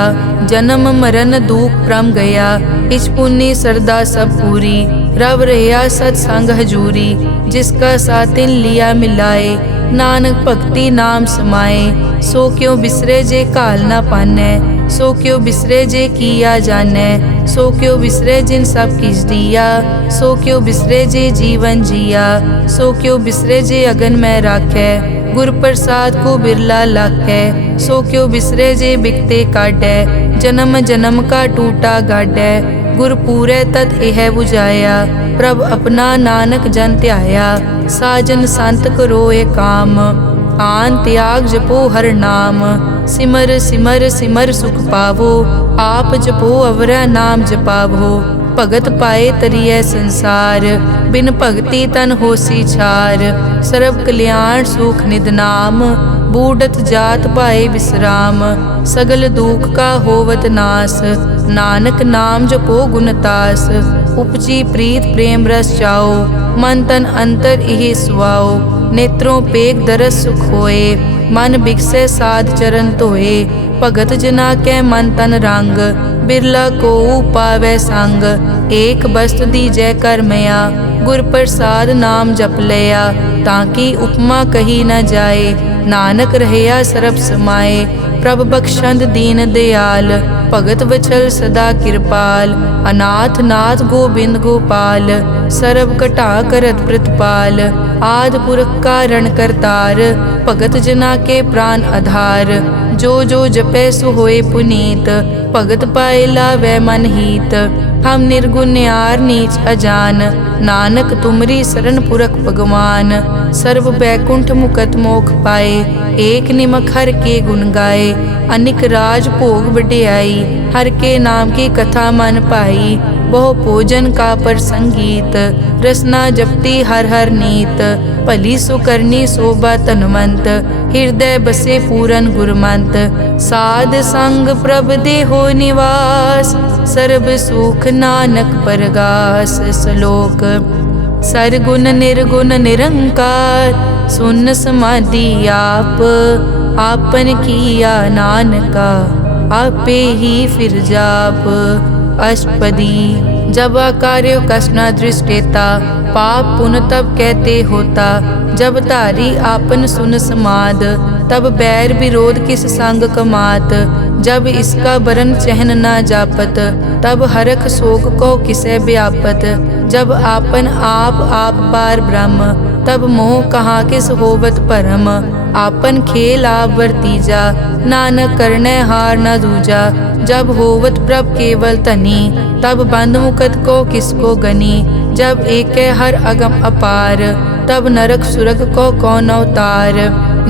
जन्म मरण दुख प्रम गया। इच पुण्य सरदा सब पूरी रव रहा सत्संग हजूरी। जिसका सातिन लिया मिलाए नानक भक्ति नाम समाए। सो क्यों बिसरे जे काल ना पानै सो क्यों बिसरे जे किया जानै। सो क्यों बिसरे जिन सब किस दिया सो क्यों बिसरे जे जीवन जिया। सो क्यों बिसरे जे अगन में राखै गुर प्रसाद को बिरला लाखै। सो क्यों बिसरे जे बिकते काटै जन्म जन्म का टूटा गाडै। गुर पूरे तत् यह बुझाया प्रभ अपना नानक जन त्याया। साजन संत करो ए काम आन त्याग जपो हर नाम। सिमर सिमर सिमर सुख पावो आप जपो अवरा नाम जपावो। भगत पाए तरिए संसार बिन भगति तन होसी छार। सर्व कल्याण सुख निद नाम बूढ़त जात पाए विश्राम। सगल दुख का होवत नास नानक नाम जपो गुणतास। उपजी प्रीत प्रेम रस चाओ मन तन अंतर इहि सुआओ। नेत्रों पेग दरस सुख होए मन बिकसे साध चरण धोए। भगत जना के मन तन रंग बिरला को पावे संग। एक बस्त दीजै कर मया गुर प्रसाद नाम जप लिया। ताकि उपमा कही न जाए नानक रहया सरब समाए। प्रभ बख्शंद दीन दयाल भगत वचल सदा कृपाल। अनाथ नाथ गोबिंद गोपाल सरब कटा करत प्रतिपाल। आद पुरख कारण करतार भगत जना के प्राण आधार। जो जो जपै सो होए पुनीत भगत पाए लावै मन हीत। हम निर्गुण न्यार नीच अजान नानक तुमरी शरण पुरख भगवान। सर्व बैकुंठ मुकत मोख पाए एक निमक हर के गुण गाए। अनिक राज भोग वड्याई हर के नाम की कथा मन पाई। बहु भोजन का पर संगीत रसना जपती हर हर नीत। भली सुकरनी शोभा तनवंत हृदय बसे पूरन गुरमंत। साध संग प्रभ देहो निवास सर्ब सुख नानक परगास। श्लोक सरगुण निर्गुण निरंकार सुन समाधि आप। आपन किया नानका आपे ही फिर जाप। अष्टपदी जब कार्यो कसना दृष्टेता पाप पुन तब कहते होता। जब धारी आपन सुन समाद तब बैर विरोध किस संग कमात। जब इसका बरन चहन ना जापत तब हरख शोक को किसे व्यापत। जब आपन आप पार ब्रह्म तब मोह कहाँ किस होवत परम। आपन खेल आप वर्तीजा नानक करने हार न दूजा। जब होवत प्रभ केवल तनी तब बंद मुकत को किसको गनी। जब एक हर अगम अपार तब नरक सुरग को कौन अवतार।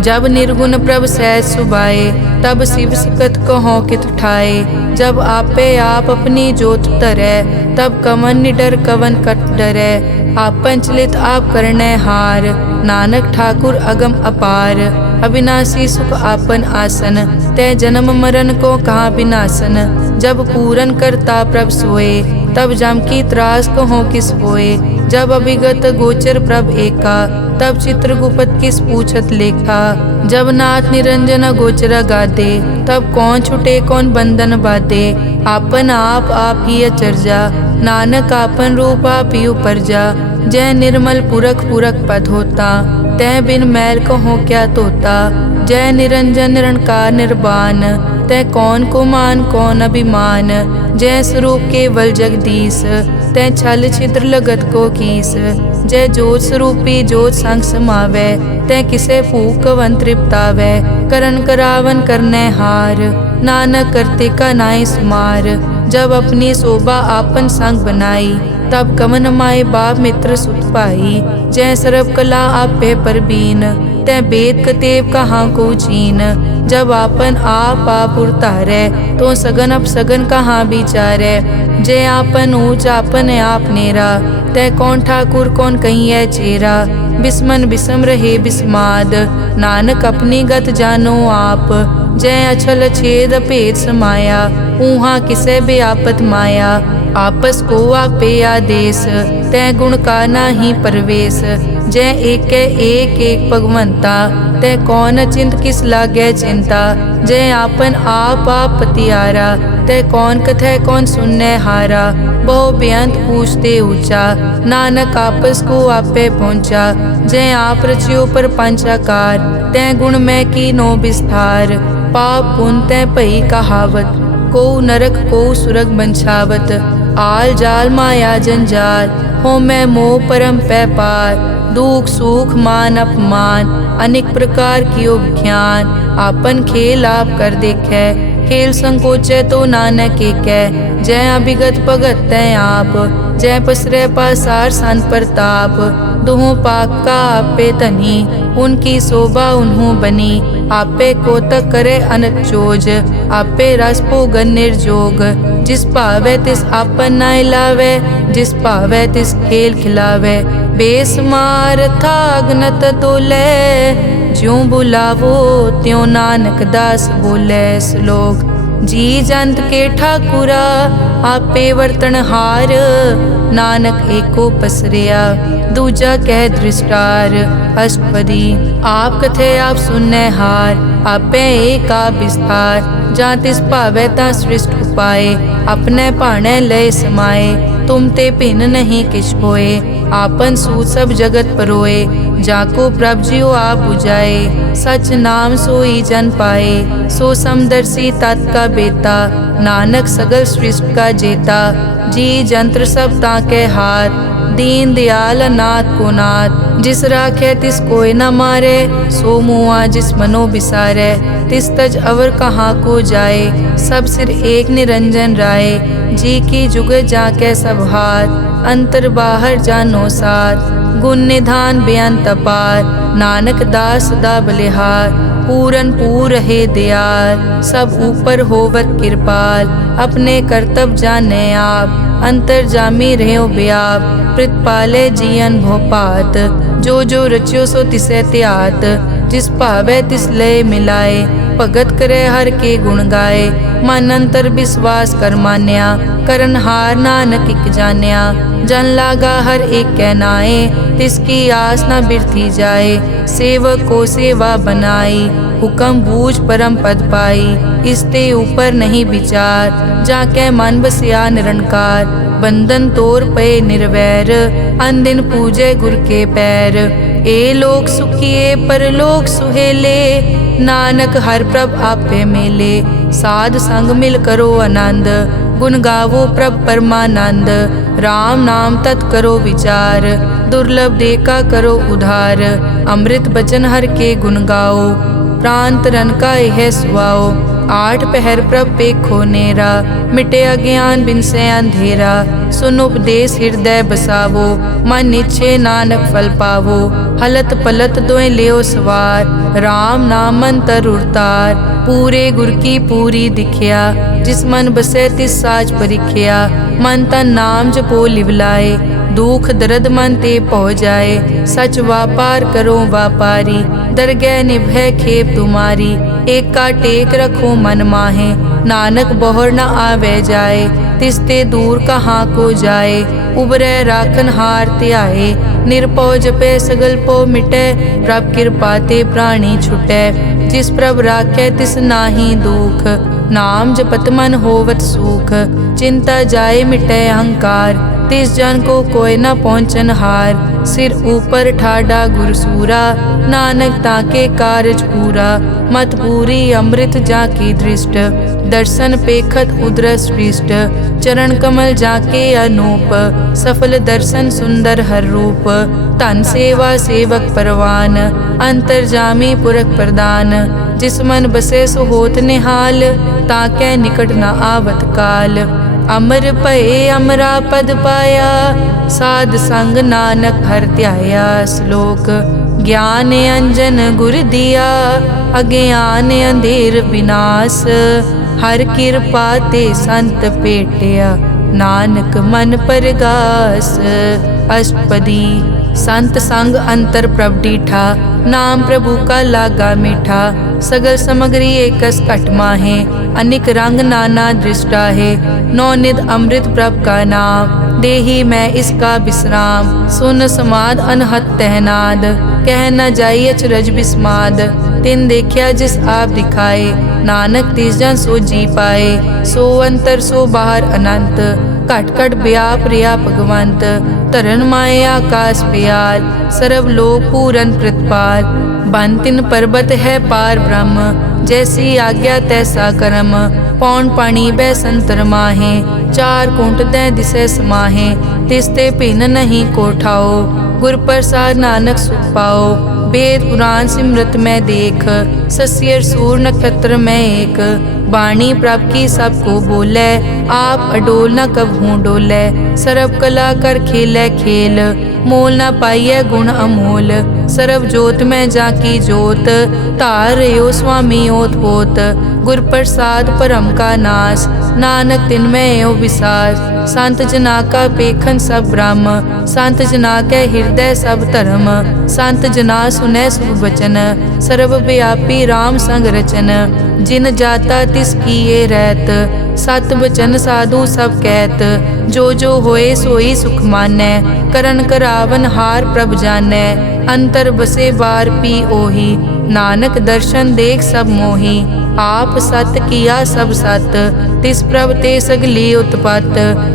जब निर्गुण प्रभ सहज सुबाए तब शिव सकत को हों कित ठाए। जब आपे आप अपनी जोत तरै तब कवन निडर कवन कट डरै। आपन चलित आप करने हार नानक ठाकुर अगम अपार। अविनाशी सुख आपन आसन तय जन्म मरण को कहाँ विनाशन। जब पूरन करता प्रभ सोए तब जम की त्रास को हो किस होए। जब अभिगत गोचर प्रभ एका तब चित्रगुप्त किस पूछत लेखा। जब नाथ निरंजन गोचर गादे तब कौन छुटे कौन बंधन बाधे। आपन आप ही अचरजा नानक आपन रूप आपी उपरजा। जय निर्मल पुरख पुरख पद होता, तै बिन मैल कहो क्या तोता। जय निरंजन निरंकार निर्वाण, तै कौन को मान कौन अभिमान। जय स्वरूप केवल जगदीश, तै छल छिद्र लगत को कीस। जय जोत स्वरूपी जोत संग समावै, तै किसे भूख कवन तृप्तावै। करन करावन करनै हार, नानक करते का नाई सुमार। जब अपनी शोभा आपन संग बनाई, तब कवन माए बाप मित्र सुत पाई। जय सर्व कला आपे परबीन, तै वेद कतेव कहाँ को चीन। जब आपन आप उरतारै, तो सगन अपसगन कहाँ विचारै। जय आपन ऊंच आपन आप नेरा, तै कौन ठाकुर कौन कहिए चेरा। बिस्मन बिसम रहे बिस्माद, नानक अपनी गत जानो आप। जय अछल छेद भेद समाया, ऊहा किसे बेआपत माया। आपस को आपे आदेश, तै गुण का नाही परवेश। जय एक एक भगवंता, तै कौन अचिंत किस लागे चिंता। जय आपन आप पतियारा, तै कौन कथै कौन सुनने हारा। बहु बेअंत पूछते ऊंचा, नानक आपस को आपे पहुँचा। जय आप रचियो पर पंचाकार, तै गुण में कीनो विस्तार। पाप पुण्य तै भई कहावत, को नरक को सुरग बंछावत। आल जाल माया जंजाल, हो मैं मोह परम पै पार। दुख सुख मान अपमान, अनेक प्रकार कियो विख्यान। आपन खेल आप कर देखे, खेल संकोचे तो नानक एकै। जय अभिगत भगत तै आप, जय पसरै पासार सन प्रताप। दुहों पाक का आपे तनी, उनकी शोभा उन्हों बनी। आपे कोतक करे अनत चोज, आपे रस भोगन निर्जोग। जिस पावे तिस आपन नाय लावे, जिस पावे तिस खेल खिलावे। बेसमार था अगनत तोले, ज्यों बुलावो त्यों नानक दास बोले। श्लोक जी जंत के ठाकुरा, आपे वर्तन हार। नानक एको पसरिया, दूजा कह दृष्टार। अष्टपदी आप कथे आप सुनने हार, आपे एक आप विस्तार। जा तिस भावे ता सृष्ट उपाय, अपने भाणे लय समाए। तुम ते भिन्न नहीं किछ होए, आपन सूत सब जगत परोए। जाको प्रभ जियो आप बुझाए, सच नाम सोई जन पाए। सो समदर्शी तत् का बेता, नानक सगल सृष्टि का जेता। जी जंत्र सब ताके हाथ, दीन दयाल अनाथ को नाथ। जिस राखे तिस कोई न मारे, सो मुआ जिस मनो बिसारे। तिस तज अवर कहाँ को जाए, सब सिर एक निरंजन राय। जी की जुग जाके सब हाथ, अंतर बाहर जानो साथ। गुण निधान बेअंत अपार, नानक दास सदा बलिहार। पूरन पूर रहे दयाल, सब ऊपर होवत कृपाल। अपने कर्तव्य जाने आप, अंतर जामी रहे व्याप। प्रतिपाले जियन भोपात, जो जो रचियो सो तिसे त्यात। जिस भावे तिस लय मिलाए, भगत करे हर के गुण गाए। मन अंतर विश्वास कर मान्या, करन हार नानक इक जान्या। जन लागा हर एक कै नाए, तिसकी आस न बिरथी जाए। सेवक को सेवा बनाई, हुक्म बूझ परम पद पाई। इसते ऊपर नहीं विचार, जाके मन बसिया निरंकार। बंधन तोर पे निर्वैर, अन दिन पूजे गुर के पैर। ए लोक सुखिए परलोक सुहेले, नानक हर प्रभ आपे मेले। साध संग मिल करो आनंद, गुण गावो प्रभ परमानंद। राम नाम तत् करो विचार, दुर्लभ देखा करो उधार। अमृत बचन हर के गुण गाओ, प्राण तरन का यह सुआओ। आठ पहर प्रभ पेखो नेरा, मिटे अज्ञान बिन से अंधेरा। सुन उपदेश हृदय बसावो, मन इच्छे नानक फल पावो। हलत पलत दोए लियो सवार, राम नाम अंतर उरतार। पूरे गुर की पूरी दिखिया, जिस मन बसे तिस साज परिख्या। मन तन नाम जपो लिवलाए, दुख दर्द मन ते पौ जाए। सच व्यापार करो व्यापारी, दरगह निभै खेप तुम्हारी। एक का टेक रखो मन माहे, नानक बहुर न आवे जाए। तिसते दूर कहाँ को जाए, उबरे राखन हार त्याए। निरपौ जपे सगल पो मिटे, प्रभ कृपा ते प्राणी छुटे। जिस प्रभ राखे तिस नाही दुख, नाम जपत मन होवत सूख, चिंता जाए मिटे अहंकार। तिस जन को कोय न पहुँचन हार, सिर ऊपर ठाडा गुरसूरा। नानक ताके कारज पूरा, मत पूरी अमृत जाकी दृष्ट। दर्शन पेखत उदरस पृष्ठ, चरण कमल जाके अनूप। सफल दर्शन सुंदर हर रूप, धन सेवा सेवक परवान। अंतर्जामी पुरख प्रदान, जिस मन बसे सो होत निहाल। ताकै निकट न आवत काल, अमर भये अमरा पद पाया। साध संग नानक हर ध्याया। श्लोक ज्ञान अंजन गुर दिया, अज्ञान अंधेर विनाश। हर कृपा ते संत पेटिया, नानक मन परगास। अष्टपदी संत संग अंतर प्रभ डीठा, नाम प्रभु का लागा मीठा। सगल समग्री एकस घट माहे, अनिक रंग नाना दृष्टा है। नौ निध अमृत प्रभ का नाम, देही मैं इसका विश्राम। सुन समाद अनहत तहनाद, कह न जाई अचरज बिस्माद। तिन देखिया जिस आप दिखाए, नानक तिस जन सो जी पाए। सो अंतर सो बाहर अनंत, घट घट व्याप रिया भगवंत। धरन माए आकाश प्यार, सर्व लोक पूरन प्रतिपाल। बन तिन पर्वत है पार ब्रह्म, जैसी आज्ञा तैसा कर्म। पौन पानी बै संतर माहे, चार कुंट दै दिसै समाहे। तिसते भिन्न नहीं कोठाओ, गुर प्रसाद नानक सुख पाओ। वेद पुराण सिमरत में देख, सस्यर सूर नक्षत्र में एक। वाणी प्रभ की सबको बोले, आप अडोल न कबहूँ डोले। सर्व कला कर खेलै खेल, मोल न पाइयै गुण अमोल। सर्व जोत में जाकी जोत, धार रयो स्वामी ओत पोत। गुर प्रसाद परम का नाश, नानक तिन में यो विसास। संत जना का पेखन सब ब्रह्म, संत जना के हृदय सब धर्म। संत जना सुनै शुभ वचन, सर्व व्यापी राम संग रचन। जिन जाता तिस किए रहत, सत बचन साधु सब कहत। जो जो होए सोई सुख मानै, करन करावन हार प्रभ जानै। अंतर बसे बार पी ओही, नानक दर्शन देख सब मोही। आप सत किया सब सत, तिस प्रभ ते सगली उत्पत।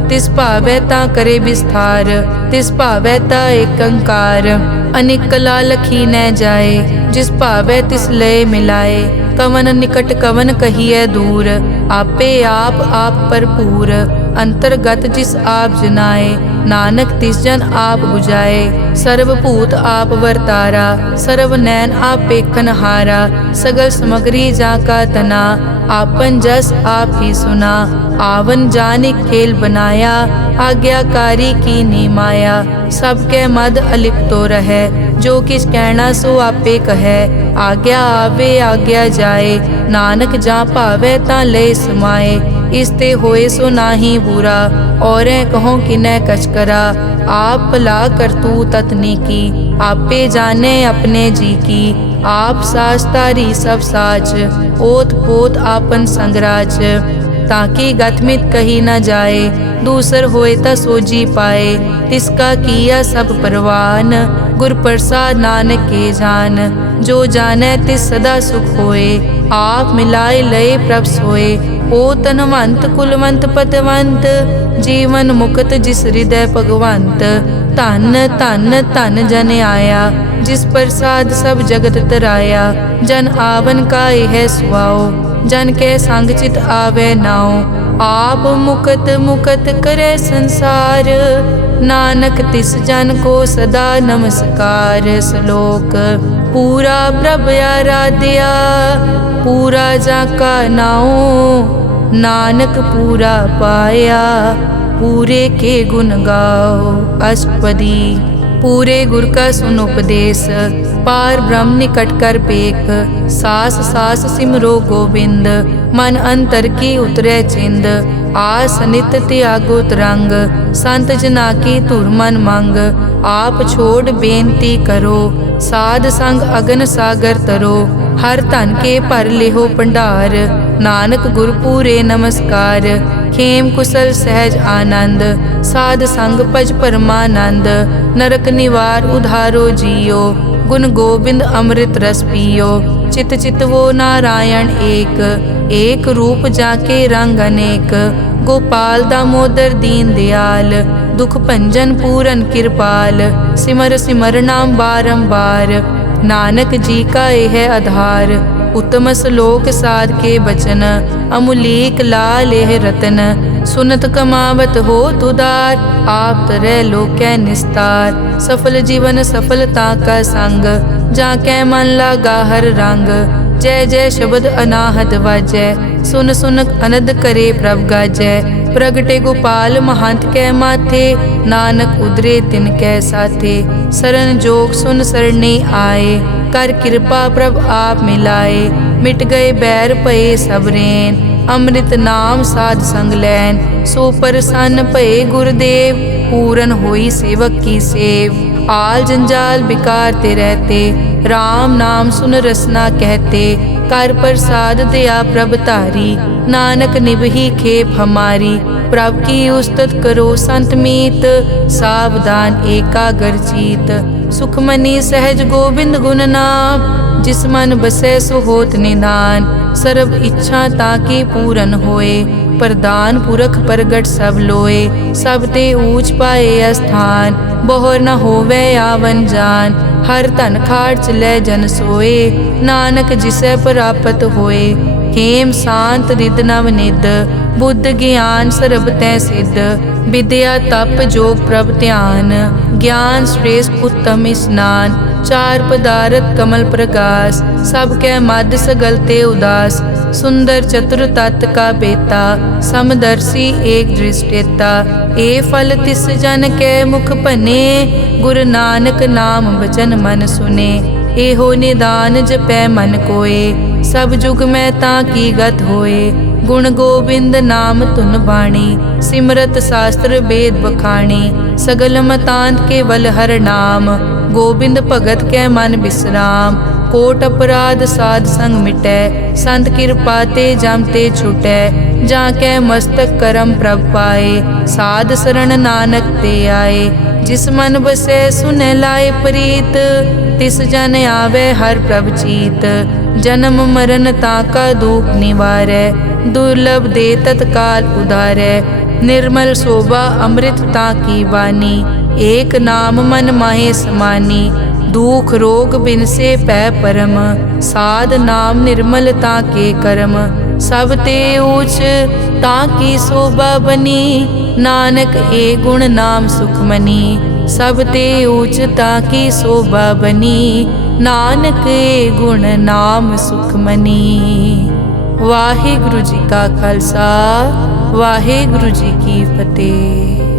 तिस भावै ता करे विस्तार, तिस भावै ता एक अंकार। अनेक कला लखी न जाए, जिस भावै तिस लय मिलाए। कवन निकट कवन कहिए दूर, आपे आप भरपूर। अंतर्गत जिस आप जनाए, नानक तिस जन आप बुझाए। सर्व भूत आप वर्तारा, सर्व नैन आप पेखन हारा। सगल समग्री जाका तना, आपन जस आप ही सुना। आवन जाने खेल बनाया, आज्ञाकारी की नी माया। सबके मद अलिप्तो रहे, जो किछ कहना सो आपे कहे। आज्ञा आवे आज्ञा जाए, नानक जा भावे ता ले समाए। इसते होए सो नाही बुरा, औरें कहो किनै कछ करा। आप भला करतू ततनी की, आपे जाने अपने जी की। आप साच तारी सब साच, ओत पोत आपन संगराज। ताकि गतमित कही न जाए, दूसर होए ता सोजी पाए। तिसका किया सब परवान, गुर प्रसाद नानक के जान। जो जाने तिस सदा सुख होए, आप मिलाए लय प्रभ सोए। ओ तनवंत कुलवंत पतवंत, जीवन मुक्त जिस हृदय भगवंत। धन धन धन जन आया, जिस प्रसाद सब जगत तराया। जन आवन का यह सुआओ, जन के संग चित आवे नाओ। आप मुकत मुकत करे संसार, नानक तिस जन को सदा नमस्कार। श्लोक पूरा प्रभ आराध्या, पूरा जाका नाओ। नानक पूरा पाया, पूरे के गुण गाओ। अष्टपदी पूरे गुर का सुन उपदेश, पार ब्रह्म निकट कर पेख। सास सास सिमरो गोविंद, मन अंतर की उतरे चिंद। आस नित त्यागो तरंग, संत जना की धुर मन मंग। आप छोड़ बेनती करो, साध संग अगन सागर तरो। हर धन के भर लिहो भंडार, नानक गुर पूरे नमस्कार। खेम कुशल सहज आनंद, साध संग भज परमानंद। नरक निवार उधारो जियो, गुण गोविंद अमृत रस पियो। चित चित वो नारायण एक, एक रूप जाके रंग अनेक, गोपाल दामोदर दीन दयाल, दुख भंजन पूरन कृपाल, सिमर सिमर नाम बारंबार, नानक जी का यह आधार, उत्तम श्लोक साध के बचन, अमुलीक लाल यह रतन, सुनत कमावत हो तुदार, आप तरह लोकै निस्तार, सफल जीवन सफलता का संग, जाकै मन लागा हर रंग, जय जय शब्द अनाहत वाजै, सुन सुन अनद करे प्रभ गाजै, प्रगटे गोपाल महंत कै माथे, नानक उदरे तिन कै साथे, सरन जोग सुन सरने आए, कर कृपा प्रभ आप मिलाए, मिट गए बैर भये सब रैन, अमृत नाम साध संग लैन, सो प्रसन्न भये गुरुदेव, पूरन होई सेवक की सेव, आल जंजाल बिकार ते रहते, राम नाम सुन रसना कहते, कर प्रसाद दया प्रभ तारी, नानक निभही खेप हमारी, प्रभ की उस्तत करो संत मीत, सावधान एकाग्र चीत, सुखमनी सहज गोविंद गुण नाम, जिस मन बसै सो होत निदान, सर्व इच्छा ताकि पूरन होए, प्रदान पुरख प्रगट सब लोए, सब ते ऊंच पाए अस्थान, बोहर न होवे आवन जान, हर धन खाट लै जन सोए, नानक जिसे प्राप्त होए, हेम शांत रिद नव निद, बुद्ध ज्ञान सर्ब तै सिद्ध, विद्या तप जोग प्रभ ध्यान, ज्ञान श्रेष्ठ उत्तम स्नान, चार पदारथ कमल प्रकाश, सब कै मद सगल ते उदास, सुंदर चतुर तत् का बेता, समदर्शी एक दृष्टेता, ए फल तिस जन कै मुख बने, गुरु नानक नाम वचन मन सुने, एहो निदान जपै मन कोए, सब जुग में ताकी गत होए, गुण गोविंद नाम धुन बाणी, सिमरत शास्त्र वेद बखाणी, सगल मतांत केवल हर नाम, गोविंद भगत कै मन विश्राम, कोट अपराध साध संग मिटै, संत कृपा ते जम ते छुटै, जाकै मस्तक करम प्रभ पाए, साध शरण नानक ते आए, जिस मन बसै सुनै लाए प्रीत, तिस जन आवे हर प्रभ चीत, जन्म मरण ताका दुख निवारै, दुर्लभ दे तत्काल उधारै, निर्मल शोभा अमृत ताकी वानी, एक नाम मन माहे समानी, दुख रोग बिन से पै परम, साध नाम निर्मल ताके करम, सब ते ऊच ताकी शोभा बनी, नानक ए गुण नाम सुखमनी, सब ते ऊच ताकी शोभा बनी, नानक ए गुण नाम सुखमनी। वाहिगुरु जी का खालसा, वाहिगुरु जी की फतेह।